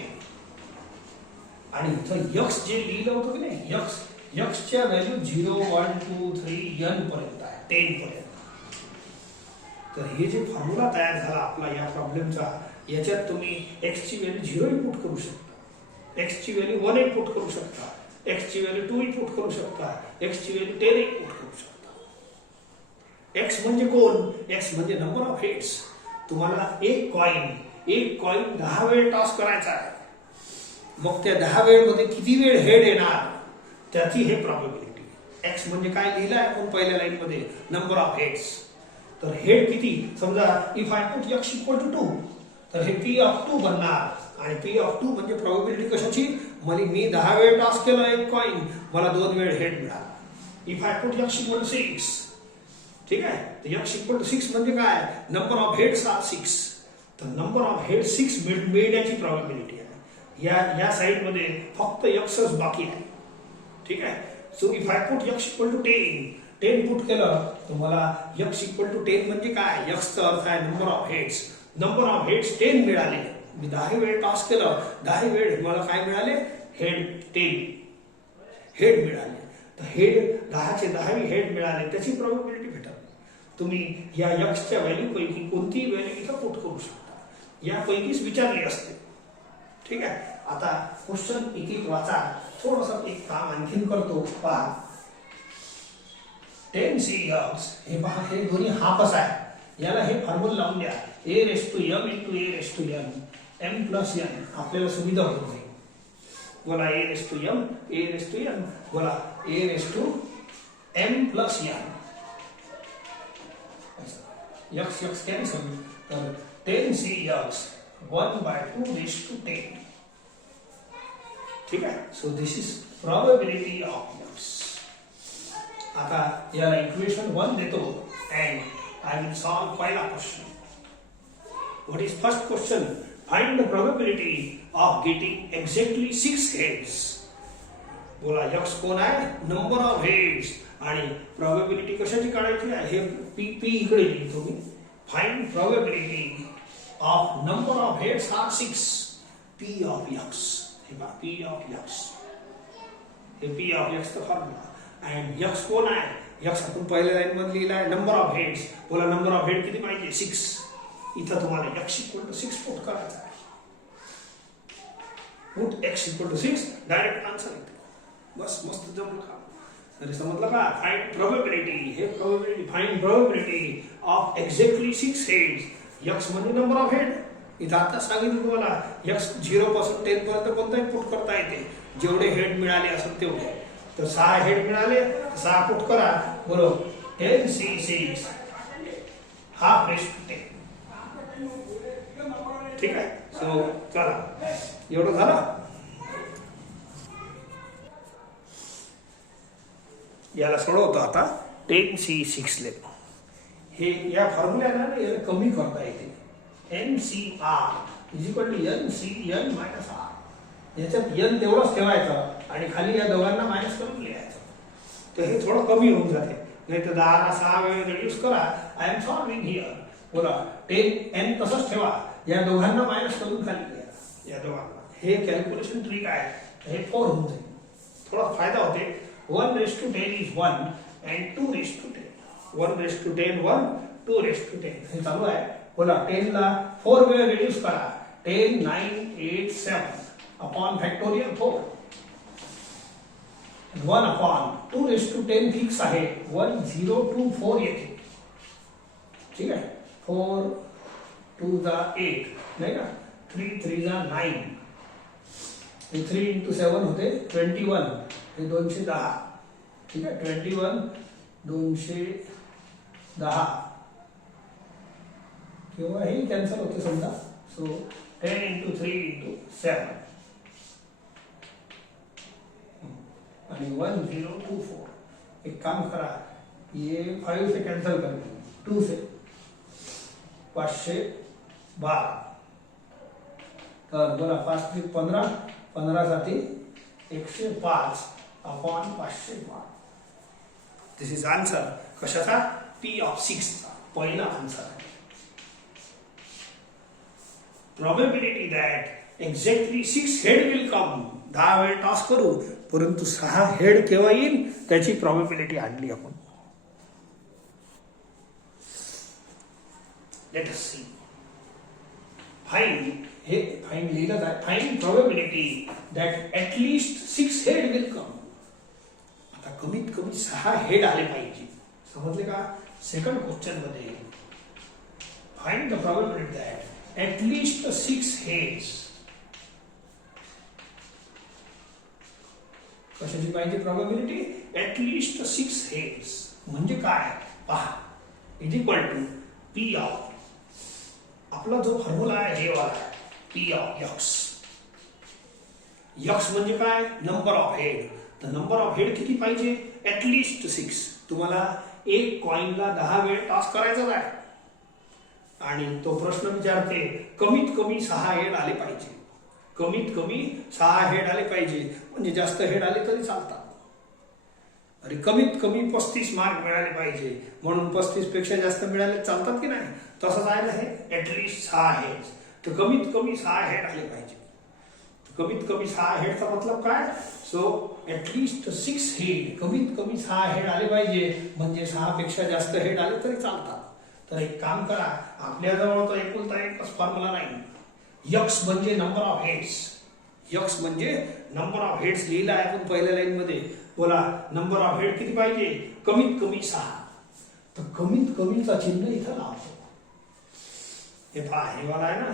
आणि इथं x जे लिहिलं होतं की नाही, x च्या व्हॅल्यू 0 1 2 3 n पर्यंत आहे, 10 पर्यंत. तर हे जे फॉर्म्युला तयार झाला आपला या प्रॉब्लेमचा, याच्यात तुम्ही x ची व्हॅल्यू 0 इनपुट करू शकता, x ची व्हॅल्यू 1 इनपुट करू शकता, x ची व्हॅल्यू 2 इनपुट करू शकता, x ची व्हॅल्यू 10 इनपुट करू शकता. x म्हणजे कोण? x म्हणजे नंबर ऑफ हेड्स. तुम्हाला एक कॉइन एक कॉइन 10 वेळ टॉस करायचा आहे. मग त्या 10 वेळमध्ये किती वेळ हेड येणार त्याची हे प्रॉबिलिटी. एक्स म्हणजे काय लिहिलं आहे आपण पहिल्या लाईन मध्ये, नंबर ऑफ हेड्स. तर हेड किती, समजा if I put X equal to 2, तर हे पी ऑफ 2 बनणार. आणि पी ऑफ 2 म्हणजे प्रॉबिलिटी कशाची, मी 10 वेळ टॉस केलं एक कॉइन, मला 2 वेळ हेड मिळाला. If I put X equal to 6, ठीक आहे, तर एक्स इक्वल टू 6 म्हणजे काय, नंबर ऑफ हेड्स आर 6. तर नंबर ऑफ हेड 6 मिळण्याची प्रॉबिलिटी आहे. या साइड मध्ये फक्त एक्सच बाकी आहे. ठीक आहे. So if I put X equal to 10 put केलं तर मला एक्स इक्वल टू 10 म्हणजे काय, एक्सचा अर्थ आहे number of heads. Number of heads 10 मिळाले. मी 10 वेळ टॉस केलं, 10 वेळ मला काय मिळाले, हेड 10 हेड मिळाले. तर हेड 10चे 10 हेड मिळाले, त्याची प्रोबॅबिलिटी भेटल. तुम्ही या एक्सच्या व्हॅल्यू पैकी कोणतीही व्हॅल्यू इथं पुट करू शकता. यापैकीच विचारली असते. ठीक आहे. आता क्वेश्चन एक वाचा, थोडंसं एक काम आणखीन करतो. पहा 10cx, हे पहा हे दोन्ही हाफच आहे. याला हे फॉर्म्युला लावून द्या, a raise to m into a raise to n, m plus n. आपल्याला सुविधा होत नाही. बोला a raise to m, a raise to n, बोला a raise to m plus n. x x cancel, तर 10cx 1/2 रेस टू 10. ठीक आहे. So this is probability of x. आता याला इक्वेशन 1 देतो and I will solve पहिला question. What is first question? Find the probability of getting exactly 6 heads. बोला x कोण आहे, नंबर ऑफ हेड्स. आणि प्रोबॅबिलिटी कशाची काढायची आहे, हे p इकडे लिहितो मी. Find probability of number of heads are 6, p of x. हे पहा p ऑफ x, हे p ऑफ x चा फॉर्म्युला. and x कोण आहे, x आपण पहिल्या लाईन मध्ये लिहिला आहे, नंबर ऑफ हेड्स. बोला नंबर ऑफ हेड किती पाहिजे, 6. इथं तुम्हाला x इक्वल टू 6 पुट करायचा आहे. Put x equal to 6, direct answer येते. बस मस्त जमलं का, तरी समजलं का. फाइंड प्रोबॅबिलिटी, हे probability, find probability of exactly 6 heads. x म्हणजे नंबर ऑफ हेड. इथं आता सांगितलं तुम्हाला x 0 पासून 10 पर्यंत कोणताही पुट करता येते, जेवढे हेड मिळाले असेल तेवढे. तर 6 हेड मिळाले, 6 पुट करा. बरोबर 10c6 हाफ रेस टू 10. ठीक आहे. सो चला, एवढं झालं. याला सोडवतो आता. 10c6 ले हे या फॉर्म्युल्याला याला कमी करता येते. NCR is equal to NCN minus R. याच्यात n तेवढंच ठेवायचं आणि खाली या दोघांना मायनस करून लिहायचं. तर हे थोडं कमी होऊन जाते. नाही तर 10 ला 6 वेळ रिड्यूस करा. I am solving here. बोला 10n तसंच ठेवा, या दोघांना मायनस करून खाली लिहा, या दोघांना. हे कॅल्क्युलेशन ट्रिक आहे. हे 4 होऊन जाईल. थोडा फायदा होते. 1 raise to 10 is 1 and 2 raise to 10. 1 raise to 10 1, 2 raise to 10. हे चालू आहे. बोला 10 ला 4 वेळ रिड्यूस करा. 10 9 8 7 upon factorial 4. 1 upon 2 raise to 10 fix आहे. 1 0 2 4 येते. ठीक आहे. 4 2 जा 8 नाही का, 3 3 जा 9. हे 3 इंटू 7 होते 21. हे 210. ठीक आहे. 21 210 किंवा हे कॅन्सल होते समजा. सो 10 इंटू 3 इंटू 7 आणि 1024. एक काम करा, ये 5 से कैंसिल कर दो, 2 से 512. तर बोला 5 3 15, 15 साठी 105 अपॉन 512. This is answer. कशाचा, P ऑफ 6 चा पहिला आन्सर आहे. Probability that exactly 6 head will कम. 10 वेळ टॉस करू, परंतु 6 हेड केव्हा येईल त्याची प्रोबॅबिलिटी आणली आपण. Let us see. फाइंड, हे फाइंड लिहिलं आहे. Find probability that at least 6 head will come. आता कमीत कमी 6 हेड आले पाहिजे. समजले का. सेकंड क्वेश्चन मध्ये find the probability that at least 6 heads. कशाची पाहिजे प्रोबॅबिलिटी? At least 6 heads. म्हणजे काय पहा, is equal to P of, आपला जो फॉर्म्युला आहे हे वाला आहे, पी ऑफ एक्स. एक्स म्हणजे काय? Number of head. तर नंबर ऑफ हेड किती पाहिजे? ऍटलिस्ट 6. तुम्हाला एक कॉइनला 10 वेळ टॉस करायचा आहे आणि तो प्रश्न विचारते कमीत कमी 6 हेड आले पाहिजे. कमीत कमी 6 हेड आले पाहिजे, म्हणजे जास्त हेड आले तरी चालतात. अरे कमीत कमी 35 मार्क मिळाले पाहिजे, म्हणून 35 पेक्षा जास्त मिळाले चालतात की नाही? तसंच आहे ना हे, ऍटलिस्ट 6 हेड. तर कमीत कमी 6 हेड आले पाहिजे. कमीत कमी 6 हेडचा मतलब काय? सो ऍटलिस्ट 6 हेड, कमीत कमी 6 हेड आले पाहिजे, म्हणजे 6 पेक्षा जास्त हेड आले तरी चालतात. तर एक काम करा, आपल्याजवळ तर एकुलता एकच फॉर्म्युला नाही. एक्स म्हणजे नंबर ऑफ हेड्स. एक्स म्हणजे नंबर ऑफ हेड्स लिहिला आहे आपण पहिल्या लाईन मध्ये. बोला नंबर ऑफ हेड किती पाहिजे? कमीत कमी 6. तर कमीत कमीचा चिन्ह इथं लावतो. हे पहा, हे वाला आहे ना,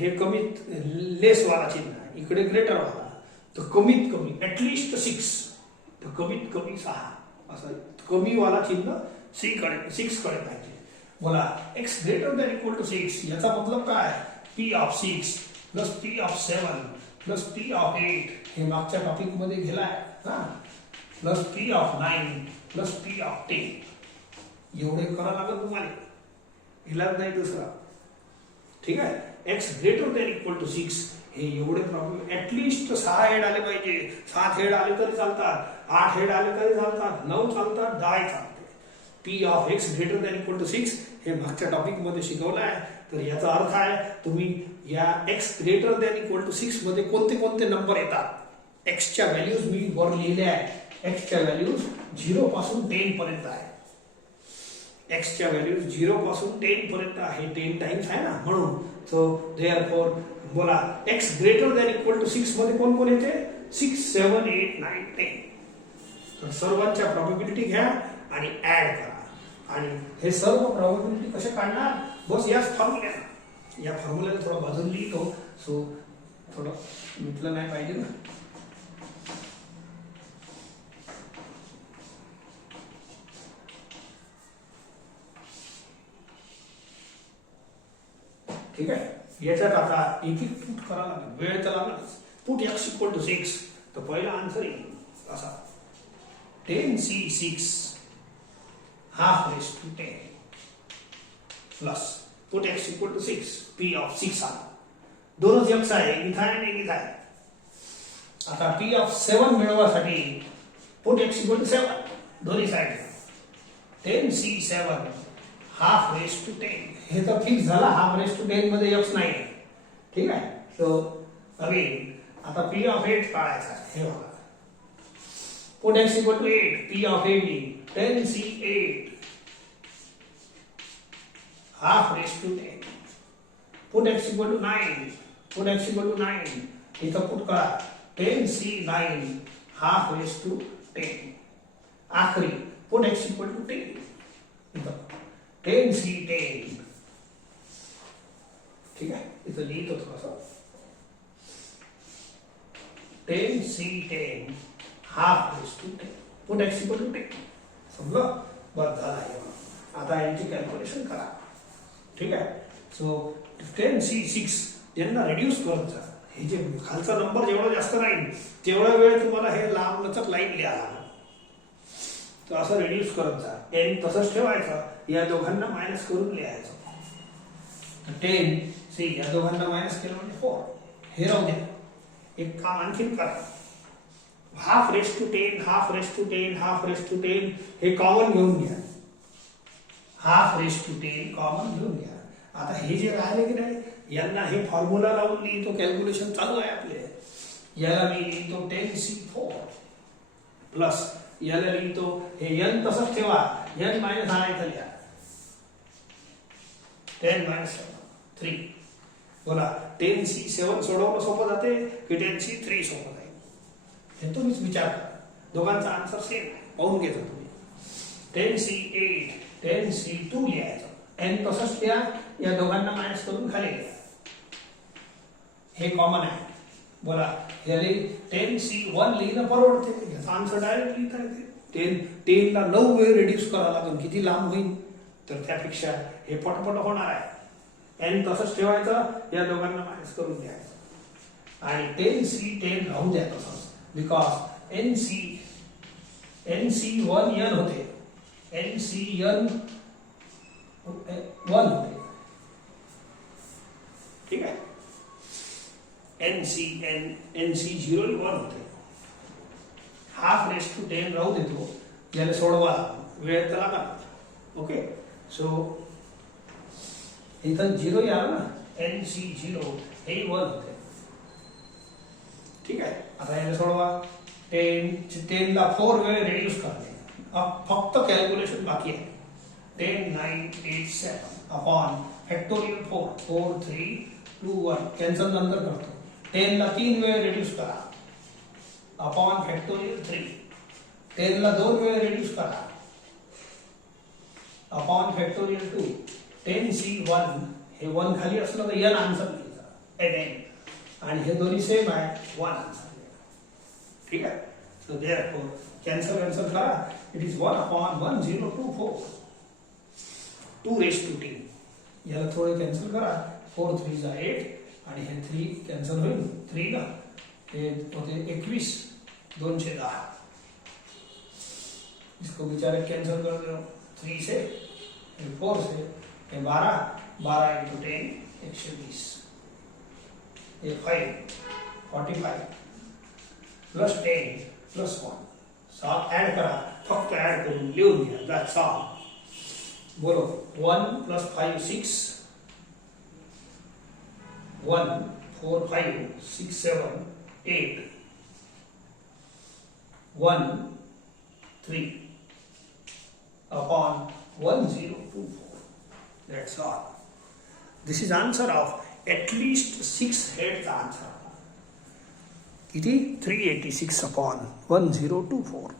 हे कमीत लेस वाला चिन्ह आहे, इकडे ग्रेटर वाला. तर कमीत कमी ऍटलिस्ट 6, तर कमीत कमी 6 असं कमी वाला चिन्ह 6 कडे पाहिजे. बोला x greater than equal to 6, याचा मतलब काय? p of 6 plus p of 7 plus p of 8, हे मागच्या टॉपिक मध्ये गेलाय हा, plus p of 9 plus p of 10. एवढे करावं लागेल तुम्हाला, इलाज नाही दुसरा. ठीक आहे, x greater than equal to 6, हे एवढे प्रॉब्लेम. ऍटलिस्ट 6 हेड आले पाहिजे. 7 हेड आले तरी चालतात, 8 हेड आले तरी चालतात, 9 चालतात, 10 चालते. p of x greater than equal to 6 हे मागच्या टॉपिक मध्ये शिकवलं आहे. तर याचा अर्थ आहे तुम्ही या x greater than equal to 6 मध्ये कोणते कोणते नंबर येतात, x च्या व्हॅल्यूज मी वर लिहिले आहे. x च्या व्हॅल्यूज 0 पासून 10 पर्यंत आहे. x च्या व्हॅल्यूज 0 पासून 10 पर्यंत आहे, 10 टाइम्स आहे ना, म्हणून. सो देअरफॉर बोला x greater than equal to 6 मध्ये कोण कोण येते? 6, 7, 8, 9, 10. तर सर्वांच्या प्रोबॅबिलिटी घ्या आणि ऍड करा. आणि हे सर्व प्रोबॅबिलिटी कसे काढणार? बस याच फॉर्म्युला, या फॉर्म्युल्याला थोडं बाजूला लिहितो, सो थोडं मिटलं नाही पाहिजे ना. ठीक आहे, याच्यात आता एक एक पुट करावं लागेल, वेळ तर लागेलच. पुट x इक्वल टू 6, तर पहिला आन्सर येईल असा 10c6 half raise to 10 plus put x equal to 6, p of 6 आला. दोनच x आहे, इथं आहे आणि इथं आहे. आता p ऑफ 7 मिळवण्यासाठी पुट x इक्वल टू 7 दोन्ही side 10c7 half raise to 10. हे तर फिक्स झाला, हाफ रेस टू 10 मध्ये x नाही आहे. ठीक आहे, सो अगेन आता p ऑफ 8 काढायचा. हे बघा, put x equal to 8, p of 8 10c8 half raise to 10. Put x equal to 9, put x equal to 9, इथं पुट करा 10c9 हाफ रेस टू 10. आखरी पुट x इक्वल टू 10, इथं 10c10. ठीक आहे, इथं लिहितो थोडंसं 10c10 half raise to 10. Put x equal to 10. समजलं? बस झाला आहे. आता यांची कॅल्क्युलेशन करा. ठीक आहे, सो 10c6 यांना रिड्यूस करत जा. हे जे खालचा नंबर जेवढा जास्त राहील तेवढा वेळ तुम्हाला हे लांब लचक लाईन लिहा. तर असं रिड्यूस करत जा. n तसंच ठेवायचं, या दोघांना मायनस करून लिहायचं. 10 या दोघांना मायनस केलं म्हणजे 4. हे राहू द्या. एक काम आणखीन करा, half raise to 10 half raise to 10 half raise to 10 हे कॉमन घेऊन घ्या. हाफ रेस टू 10 कॉमन घेऊन घ्या. आता हे जे राहिले की नाही, यांना हे फॉर्म्युला लावून लिहितो, कॅल्क्युलेशन चालू आहे आपले. याला मी लिहितो 10c4 प्लस याला लिहितो, हे n तसंच ठेवा, n मायनस आणायचं लिहा 10 मायनस 3. बोला 10c7 सोडवणं सोपं जाते की 10c3 सोपं जाईल? हे तुम्हीच विचार करा. दोघांचा आन्सर सेम आहे, पाहून घेता तुम्ही. 10c8 10c2 लिहायचं, n तसंच लिहा, या दोघांना मायनस करून खाली लिहा. हे कॉमन आहे. बोला याले 10C1 लिहिणं परवडते. याचा आन्सर डायरेक्ट लिहिता येते. 10 ला 9 वेळ रिड्यूस करावं लागेल. किती लांब होईल? तर त्यापेक्षा हे पटपट होणार आहे. n तसंच ठेवायचं, या दोघांना मायनस करून द्यायचं आणि 10C10 राहू द्या तसंच. बिकॉज NC1n होते, NCn 1 होते. ठीक आहे. NC0 1 होते. हाफ रेस टू 10 राहू देतो. याला सोडवा, वेळ तर लागा. ओके, सो इथं 0 आला ना, NC0 हे 1 होते. ठीक आहे. आता याला सोडवा. 10 ला 4 वेळ रिड्यूस करणे. फक्त कॅल्क्युलेशन बाकी आहे. 10 9 8 7 अपॉन फॅक्टोरियल 4 4 3 2 1 कॅन्सल नंतर करतो. 10 ला 3 वेळ रिड्यूस करा अपॉन फॅक्टोरियल 3. 10 ला 2 वेळ रिड्यूस करा अपॉन फॅक्टोरियल 2. 10C1 हे 1 खाली असलं तर n आन्सर लिहायचा आणि हे दोन्ही सेम आहे, 1 आन्सर. ठीक आहे. सो देअरफॉर कॅन्सल करा. It is 1 upon 1024 2 raise to 10. याला थोडे कॅन्सल करा. 4 3 8 आणि हे 3 कॅन्सल होईल. 3 ना हे होते 21 210. इसको बेचारे कैंसिल कर दो. 3 से 4 से 12 12 इंटू 10 120. ये 5 45 प्लस 10 प्लस 1 साथ ऐड करा. फक्त ऐड करून लिहून घ्या. That's all. बोलो 1 plus 5 6 1 4 5 6 7 8 1 3 upon 1024. That's all. This is answer of at least 6 heads answer. It is 386 upon 1024.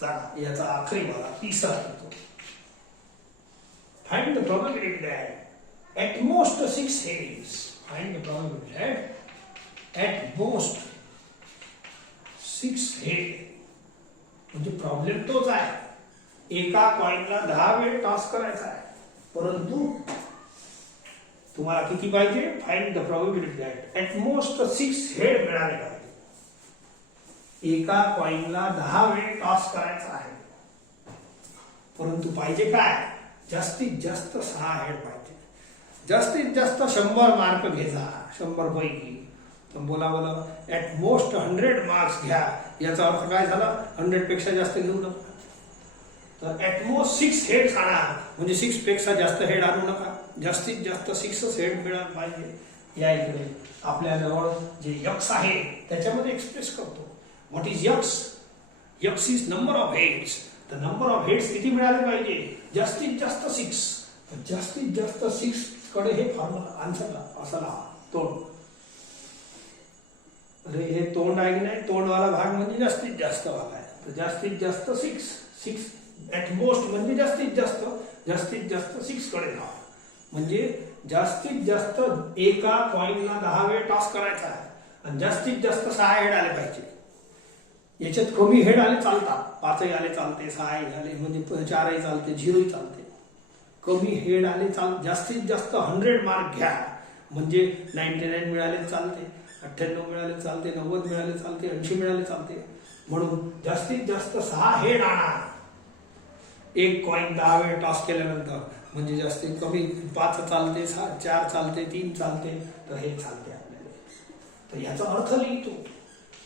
चला याचा आखरी मला तिसरा येतो. Find the probability that at most 6 heads. Find the probability that at most 6 head. म्हणजे problem तोच आहे. एका कॉइनला 10 वेळ टॉस करायचा आहे, परंतु तुम्हाला किती पाहिजे? Find the probability that at most 6 head मिळाले पाहिजे. एका कॉइनला 10 वेळ टॉस करायचा आहे, परंतु पाहिजे काय? जास्तीत जास्त 6 हेड पाहिजे. जास्तीत जास्त 100 मार्क घ्यायचा. 100 पैकी बोला ॲट मोस्ट 100 मार्क्स घ्या. याचा अर्थ काय झाला? 100 पेक्षा जास्त घेऊ नका. तर ॲट मोस्ट 6 हेड आणा, म्हणजे 6 पेक्षा जास्त हेड आणू नका. जास्तीत जास्त 6 हेड मिळाला पाहिजे. या इकडे आपल्याजवळ जे यक्स आहे त्याच्यामध्ये एक्सप्रेस करतो. What is x? X is number of heads. तर नंबर ऑफ हेड्स किती मिळाले पाहिजे? जास्तीत जास्त 6. जास्तीत जास्त 6 कडे हे फॉर्म्युला आन्सर असा लावा. तोंड, अरे हे तोंड आहे की नाही? तोंडवाला भाग म्हणजे जास्तीत जास्त भाग आहे. तर जास्तीत जास्त 6 ॲट मोस्ट म्हणजे जास्तीत जास्त 6 कडे लावा. म्हणजे जास्तीत जास्त एका कॉइनला 10 वेळ टॉस करायचा आहे आणि जास्तीत जास्त 6 हेड आले पाहिजे. याच्यात कमी हेड आले चालतात. 5 आले चालते, 6 आले म्हणजे 4 चालते, 0 चालते. कमी हेड आले जास्तीत जास्त 100 मार्क घ्या, म्हणजे 99 मिळाले चालते, 98 मिळाले चालते, 90 मिळाले चालते, 80 मिळाले चालते. म्हणून जास्तीत जास्त 6 हेड आणा. एक कॉइन 10 वेळ टॉस केल्यानंतर, म्हणजे जास्तीत कमी 5 चालते, 4 चालते, 3 चालते, तर हे चालते आपल्याला. तर याचा अर्थ लिहितो.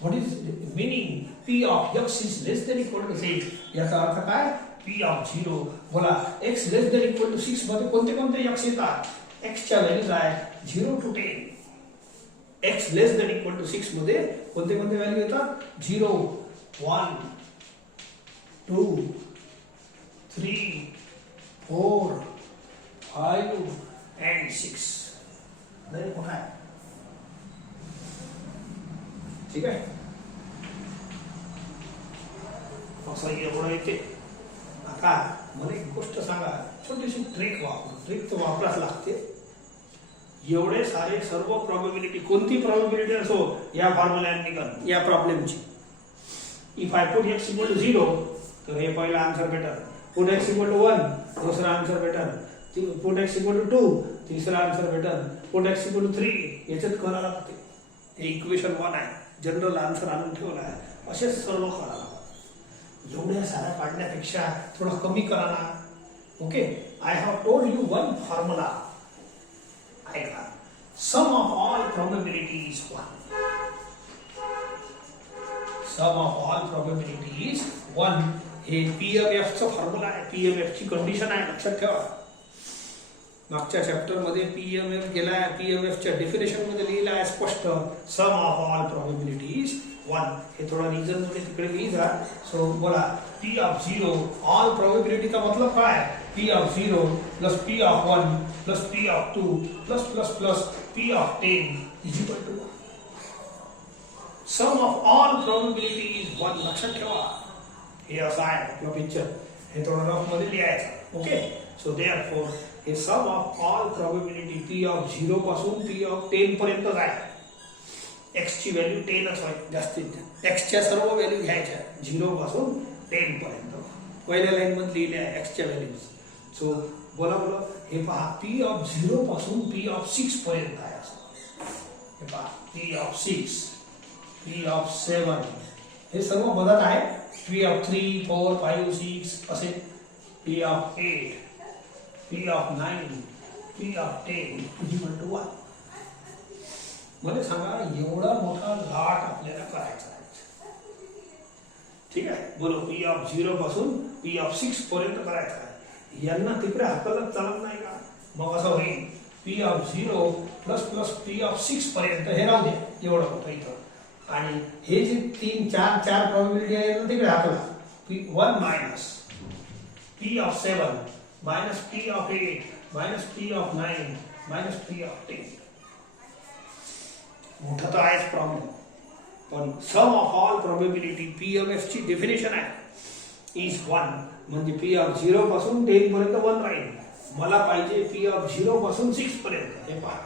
What is meaning? P of x is less than equal to 6. याचा अर्थ काय? P of 0. बोला x less than equal to 6 मध्ये कोणते कोणते x येतात? x च्या व्हॅल्यूज आहे 0 to 10. x less than equal to 6 मध्ये कोणते कोणते व्हॅल्यू येतात? 0 1 2 3 4 5 and 6. लय मोठा आहे. ठीक आहे. असं एवढं येते. आता मला एक गोष्ट सांगा, छोटीशी ट्रिक वापरू. ट्रिक तर वापराच लागते. एवढे सारे सर्व प्रोबॅबिलिटी, कोणती प्रोबॅबिलिटी असो या फॉर्म्युल्याने निघल या प्रॉब्लेमची. If I put x equal to 0 तर हे पहिला आन्सर भेटल. पुट x इक्वल टू 1 दुसरा आन्सर भेटल. पुट x इक्वल टू 2 तिसरा आन्सर भेटल. पुट x इक्वल टू 3 याच्यात करायला लागते. हे इक्वेशन 1 आहे, जनरल आन्सर आणून ठेवला आहे. असे सर्व करायला एवढ्या साऱ्या काढण्यापेक्षा थोडं कमी करा ना. Okay, I have told you one formula. ऐका, sum of all probability is 1. Sum of all probability is 1. हे पीएमएफ चा फॉर्म्युला आहे, पीएमएफ ची कंडिशन आहे, लक्षात ठेवा. मागच्या चॅप्टर मध्ये पीएमएफ गेलाय, पीएमएफ च्या डेफिनेशन मध्ये लिहिलं आहे स्पष्ट, sum of all probability is 1. हे थोडा रिझन मध्ये तिकडे लिहिजा. सो बोला, पी ऑफ 0 ऑल प्रोबॅबिलिटी का मतलब काय? P of 0 plus P of 1 plus P of 2 plus plus plus P of 10 is equal to 1. Sum of all probability is 1. लक्षात ठेवा, हे असं आहे आपलं पिक्चर. हे थोडं रफ मध्ये लिहायचं. ओके, सो देअरफॉर हे sum of all probability P of 0 पासून पी ऑफ 10 पर्यंत आहे. x ची व्हॅल्यू 10च आहे जास्तीत जास्त. x च्या सर्व व्हॅल्यू घ्यायच्या 0 पासून 10 पर्यंत. पहिल्या लाईन मध्ये लिहिले आहे x च्या व्हॅल्यूज. सो बोला बोला, हे पहा, p ऑफ 0 पासून p ऑफ 6 पर्यंत आहे असं. हे पहा, p ऑफ 6, p ऑफ 7 हे सर्व बदल आहे. p ऑफ 3, 4, 5, 6 असे. p of 8, p of 9, p of 10 is equal to 1. मला सांगा, एवढा मोठा लाट आपल्याला करायचा आहे. ठीक आहे, बोलो, पी ऑफ 0 पासून पी ऑफ 6 पर्यंत करायचा आहे. यांना तिकडे हाकलत चालत नाही का? मग असं होईल, P of 0 plus plus P of 6 पर्यंत हे राहू द्या एवढं होतं इथं. आणि हे जे 3, 4 प्रोबॅबिलिटी आहे ना तिकडे हाकला. p1 minus P of 7 minus P of 8 minus P of 9 minus P of 10. मोठा तर आहेच प्रॉब्लेम, पण सम ऑफ ऑल प्रोबॅबिलिटी पीएमएफ ची डेफिनेशन आहे इज 1. म्हणजे पी ऑफ 0 पासून 10 पर्यंत 1 राहील. मला पाहिजे पी ऑफ 0 पासून 6 पर्यंत. हे पहा,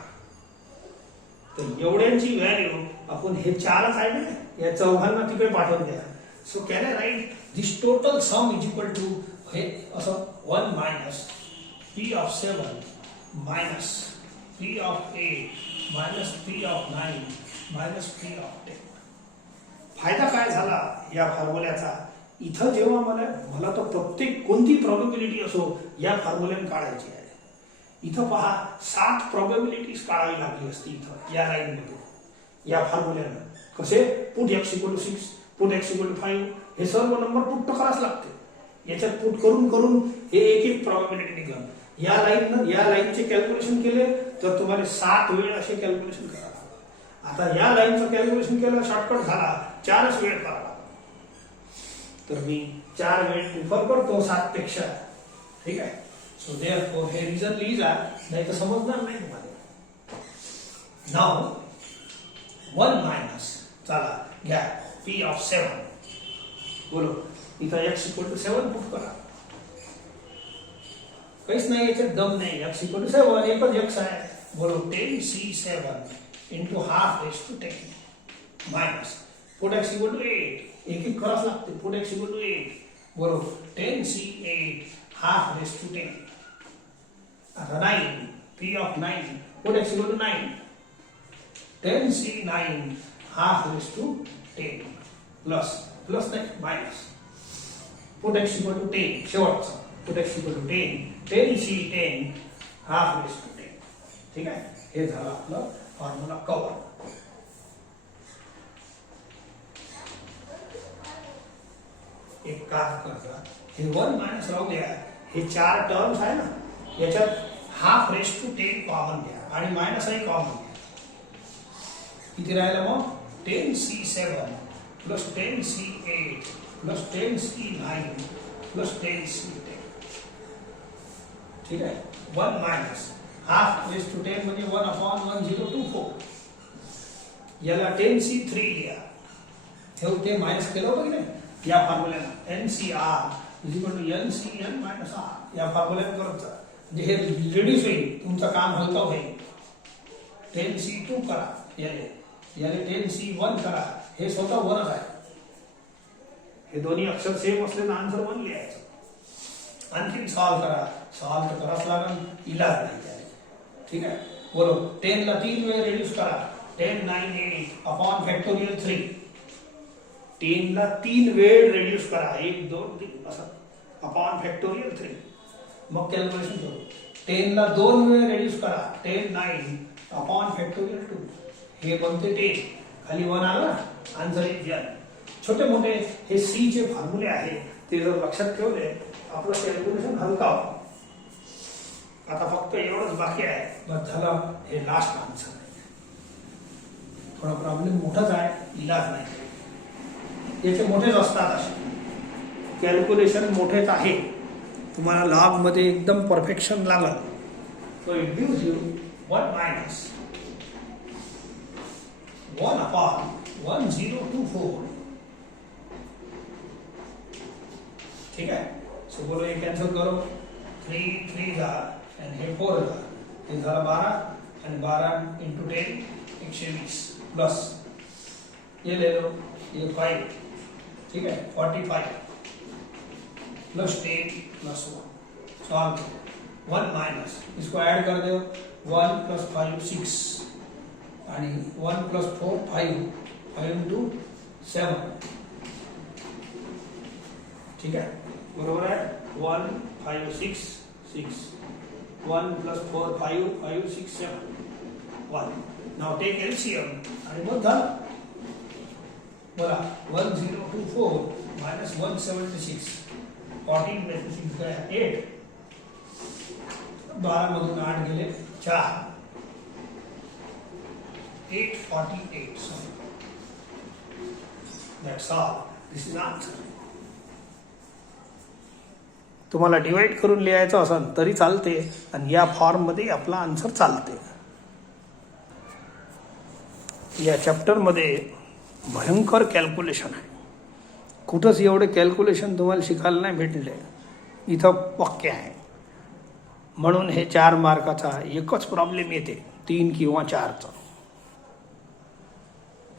तर एवढ्यांची व्हॅल्यू आपण हे 4च आहे ना, या चौघांना तिकडे पाठवून द्या. So can I write this total sum is equal to हे असं 1 minus P of 7 minus P of 8 minus P of 9 minus P of 10. फायदा काय झाला या फॉर्म्युल्याचा? इथं जेव्हा मला तर प्रत्येक कोणती प्रोबॅबिलिटी असो या फॉर्म्युल्याने काढायची आहे. इथं पहा, 7 प्रोबॅबिलिटीज काढावी लागली असती इथं या लाईन मध्ये, या फॉर्म्युल्यानं. कसे? Put x equal to 6, put x equal to 5, हे सर्व नंबर पुट तर करावंच लागते. याच्यात पुट करून करून हे एक एक प्रोबॅबिलिटी निघाल. या लाईनचे कॅल्क्युलेशन केले तर तुम्हाला 7 वेळ असे कॅल्क्युलेशन करावं लागतं. आता या लाईनचं कॅल्क्युलेशन केलं, शॉर्टकट झाला, 4च वेळ करावा. तर मी 4 वेळ प्रिफर करतो 7 पेक्षा. ठीक आहे, सो देअरफॉर हे रिझन लिहिजा, नाही तर समजणार नाही तुम्हाला. नाउ 1 मायनस, चला घ्या, पी ऑफ 7. बोलो, इथं x इक्वल टू 7 पुट करा. काहीच नाही, याच्यात दम नाही. x इक्वल टू 7 एकच x आहे. बोलो, 10c7 into half raise to 10 minus put x equal to 8. एक एक करावं लागते. Put x equal to 8. बोलो, 10c8 हाफ रेस टू 10. आता 9, p of 9, put x equal to 9. 10c9 half raise to 10 plus plus नाही minus put x equal to 10. शेवटचा put x equal to 10, 10c10 half raise to 10. ठीक आहे, हे झालं आपलं formula cover. एक काम करा, हे 1 मायनस राहू द्या. हे 4 टर्म्स आहे ना, याच्यात हाफ रेस टू 10 कॉमन घ्या आणि मायनस ही कॉमन घ्या. किती राहिलं मग? 10c7 plus 10c8 plus 10c9 plus 10c10. ठीक आहे, 1 मायनस हाफ रेस टू 10 म्हणजे 1/1024. याला 10c3 लिहा. ते मायनस केलं होतं की नाही या फॉर्म्युल्यानं? NCR is equal to NCN minus R या फॉर्म्युल्यानं करत जा. म्हणजे हे रिड्यूस होईल, तुमचं काम हलका होईल. 10C2 करा, याने 10C1 करा, हे स्वतः 1च आहे. हे दोन्ही अक्षर सेम असले ना आन्सर 1 लिहायचं. आणखी सॉल्व करा, सॉल्व तर करावंच लागेल, इलाज नाही त्याने. ठीक आहे, बोलो 10 ला 3 वेळ रिड्यूस करा. 10 9 8 अपॉन फॅक्टोरियल 3. 10 ला 3 वेळ रिड्यूस करा, 1 2 3 असं अपॉन फॅक्टोरियल 3. मग कॅल्क्युलेशन करू. 10 ला 2 वेळ रिड्यूस करा. 10 9 अपॉन फॅक्टोरियल 2. हे बनते 10, खाली 1 आला, आन्सर इज n. छोटे मोठे हे सी चे फॉर्म्युले आहे, ते जर लक्षात ठेवले आपलं कॅल्क्युलेशन हलका होतं. आता फक्त एवढंच बाकी आहे, बस झालं. हे लास्ट आन्सर आहे. थोडा प्रॉब्लेम मोठाच आहे, इलाज नाही. याचे मोठेच असतात असे कॅल्क्युलेशन, मोठेच आहे. तुम्हाला लॉग मध्ये एकदम परफेक्शन लागल. So it gives you 1 minus 1 upon 1024. ठीक आहे. सो बोलो ये कॅन्सल करो. 3 3 जा आणि हे 4 जा, हे झालं 12 आणि 12 इंटू 10 120 प्लस ये ले लो, ये 5. ठीक है, 45 प्लस 10 प्लस 1. सॉल्व 1 माइनस, इसको ऐड कर दो. 1 प्लस 5 6 आणि 1 प्लस 4 5. 5 इंटू 7. ठीक है, बरोबर आहे. 1 5 6 6. 1 plus 4 5 5 6 7 1. Now take LCM आणि मग झालं. बोला 1024 minus 176. 14 में से 6 गया 8. 12 मधून 8 गेले 4. 848. That's all. This is answer. तुम्हाला डिवाइड करून लिहायचं असेल तरी चालते, आणि या फॉर्म मध्ये आपला आन्सर चालते. या चॅप्टर मध्ये भयंकर कॅल्क्युलेशन आहे. कुठंच एवढे कॅल्क्युलेशन तुम्हाला शिकायला नाही भेटले, इथं पक्के आहे. म्हणून हे 4 मार्काचा एकच प्रॉब्लेम येते, 3 किंवा 4चा.